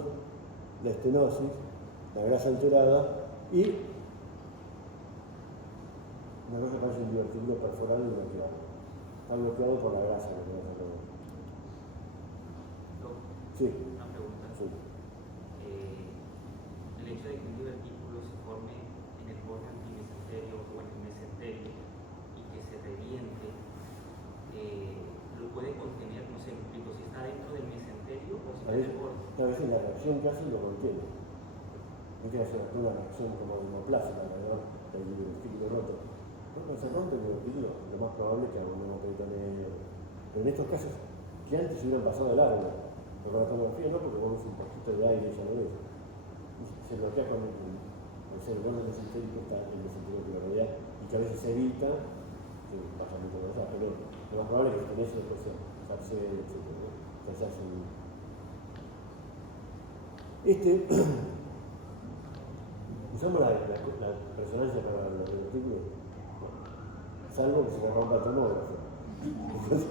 la estenosis, la grasa alterada y una cosa que parece un divertículo perforado y bloqueado. Está bloqueado por la grasa que tenemos acá. Sí. Una pregunta. Sí. El hecho de que un divertículo se forme en el borde antimesenterio o en el mesenterio y que se reviente, lo puede contener, no sé, si está dentro del mesenterio o si está en el borde. A veces la reacción que hace lo contiene. No tiene que hacer una reacción como hemoplásica, ¿no? El divertículo roto. Cuando se rompe el divertículo, lo más probable es que haga un hemoperitoneo. Pero en estos casos, que antes se hubieran pasado de largo. Pero con la tomografía no, porque vos ves un poquito de aire y ya lo ves. Se bloquea con el borde mesentérico, está en el mesenterio que lo rodea y que a veces se evita, que pasa mucho con eso, pero lo más probable es que con eso después se accede, etc. ¿no? O sea, se hace un... usamos la resonancia para los divertículos, salvo que se le rompa el tomógrafo. Entonces,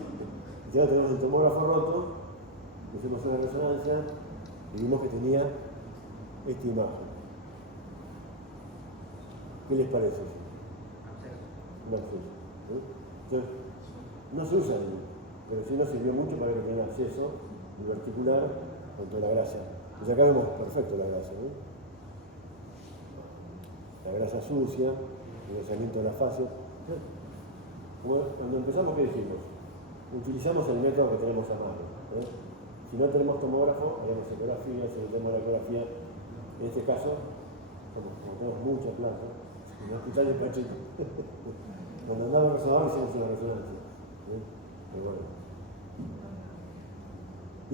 ya tenemos el tomógrafo roto, hicimos una resonancia y vimos que tenía esta imagen. ¿Qué les parece? Un acceso. Entonces, no se usa, pero sí nos sirvió mucho para que tenga acceso diverticular con toda la grasa. Pues acá vemos perfecto la grasa, ¿no? La grasa sucia, el lanzamiento de la fase. Cuando empezamos, ¿qué dijimos? Utilizamos el método que tenemos a mano. Si no tenemos tomógrafo, haremos ecografía. Si no tenemos la ecografía, en este caso, como tenemos mucha plata, en el hospital de Pacheco, cuando andamos resonador hicimos una resonancia. Pero bueno. Y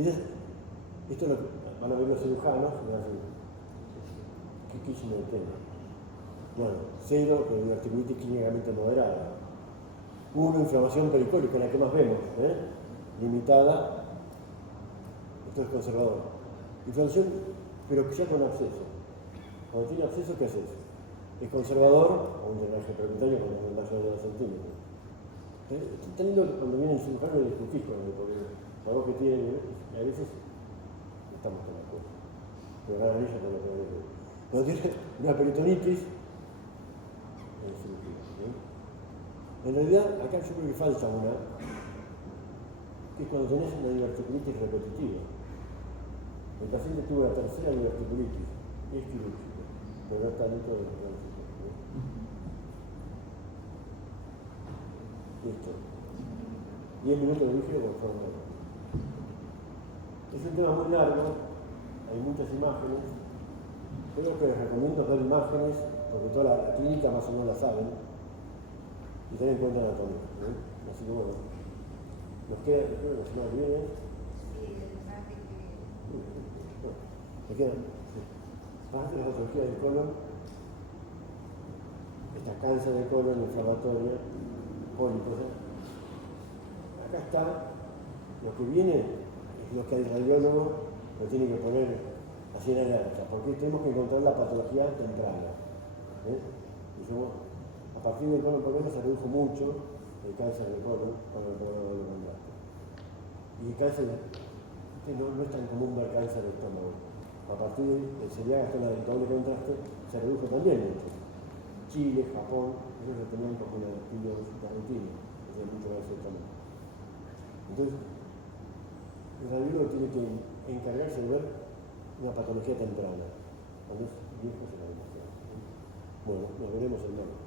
esto lo van a ver los cirujanos y van a decir, ¿qué quiso el tema? Bueno, 0, que es una articulitis clínicamente moderada. 1, inflamación pericólica, la que más vemos, limitada. Esto es conservador. Inflamación, pero ya con absceso. Cuando tiene absceso, ¿qué haces? Es conservador o un drenaje percutáneo cuando es mayor de 2 centímetros. Está lindo cuando viene el cirujano y le discutís con él, porque algo que tiene, a veces estamos con la cosa. Pero ganan ellos con lo que ven. Cuando tiene una peritonitis, es cirugía. En realidad, acá yo creo que falta una, que es cuando tenés una diverticulitis repetitiva. El paciente tuvo la tercera diverticulitis, y es quirúrgica, pero no está dentro del tránsito. Listo. 10 minutos de vídeo con forma. Es un tema muy largo, hay muchas imágenes. Creo que les recomiendo ver imágenes, porque toda la clínica más o menos la saben, y tener en cuenta la anatomía. Así que bueno, nos queda, creo que la semana que viene. ¿Me quedan? Sí. Parte de la patología del colon, esta cáncer del colon, inflamatoria, pólipos. Acá está, lo que viene es lo que el radiólogo lo tiene que poner así en alerta, porque tenemos que encontrar la patología temprana. Dijimos, A partir del colon por vena se redujo mucho el cáncer de colon cuando el programa de contraste. Y el cáncer, no es tan común ver cáncer de estómago. A partir del celiac hasta el doble contraste se redujo también mucho. Chile, Japón, ellos lo tenían como un estilo argentino, que tiene mucho más tratamiento. Entonces, el radiólogo tiene que encargarse de ver una patología temprana. Cuando es viejo se la demasiado. Bueno, nos veremos hermano.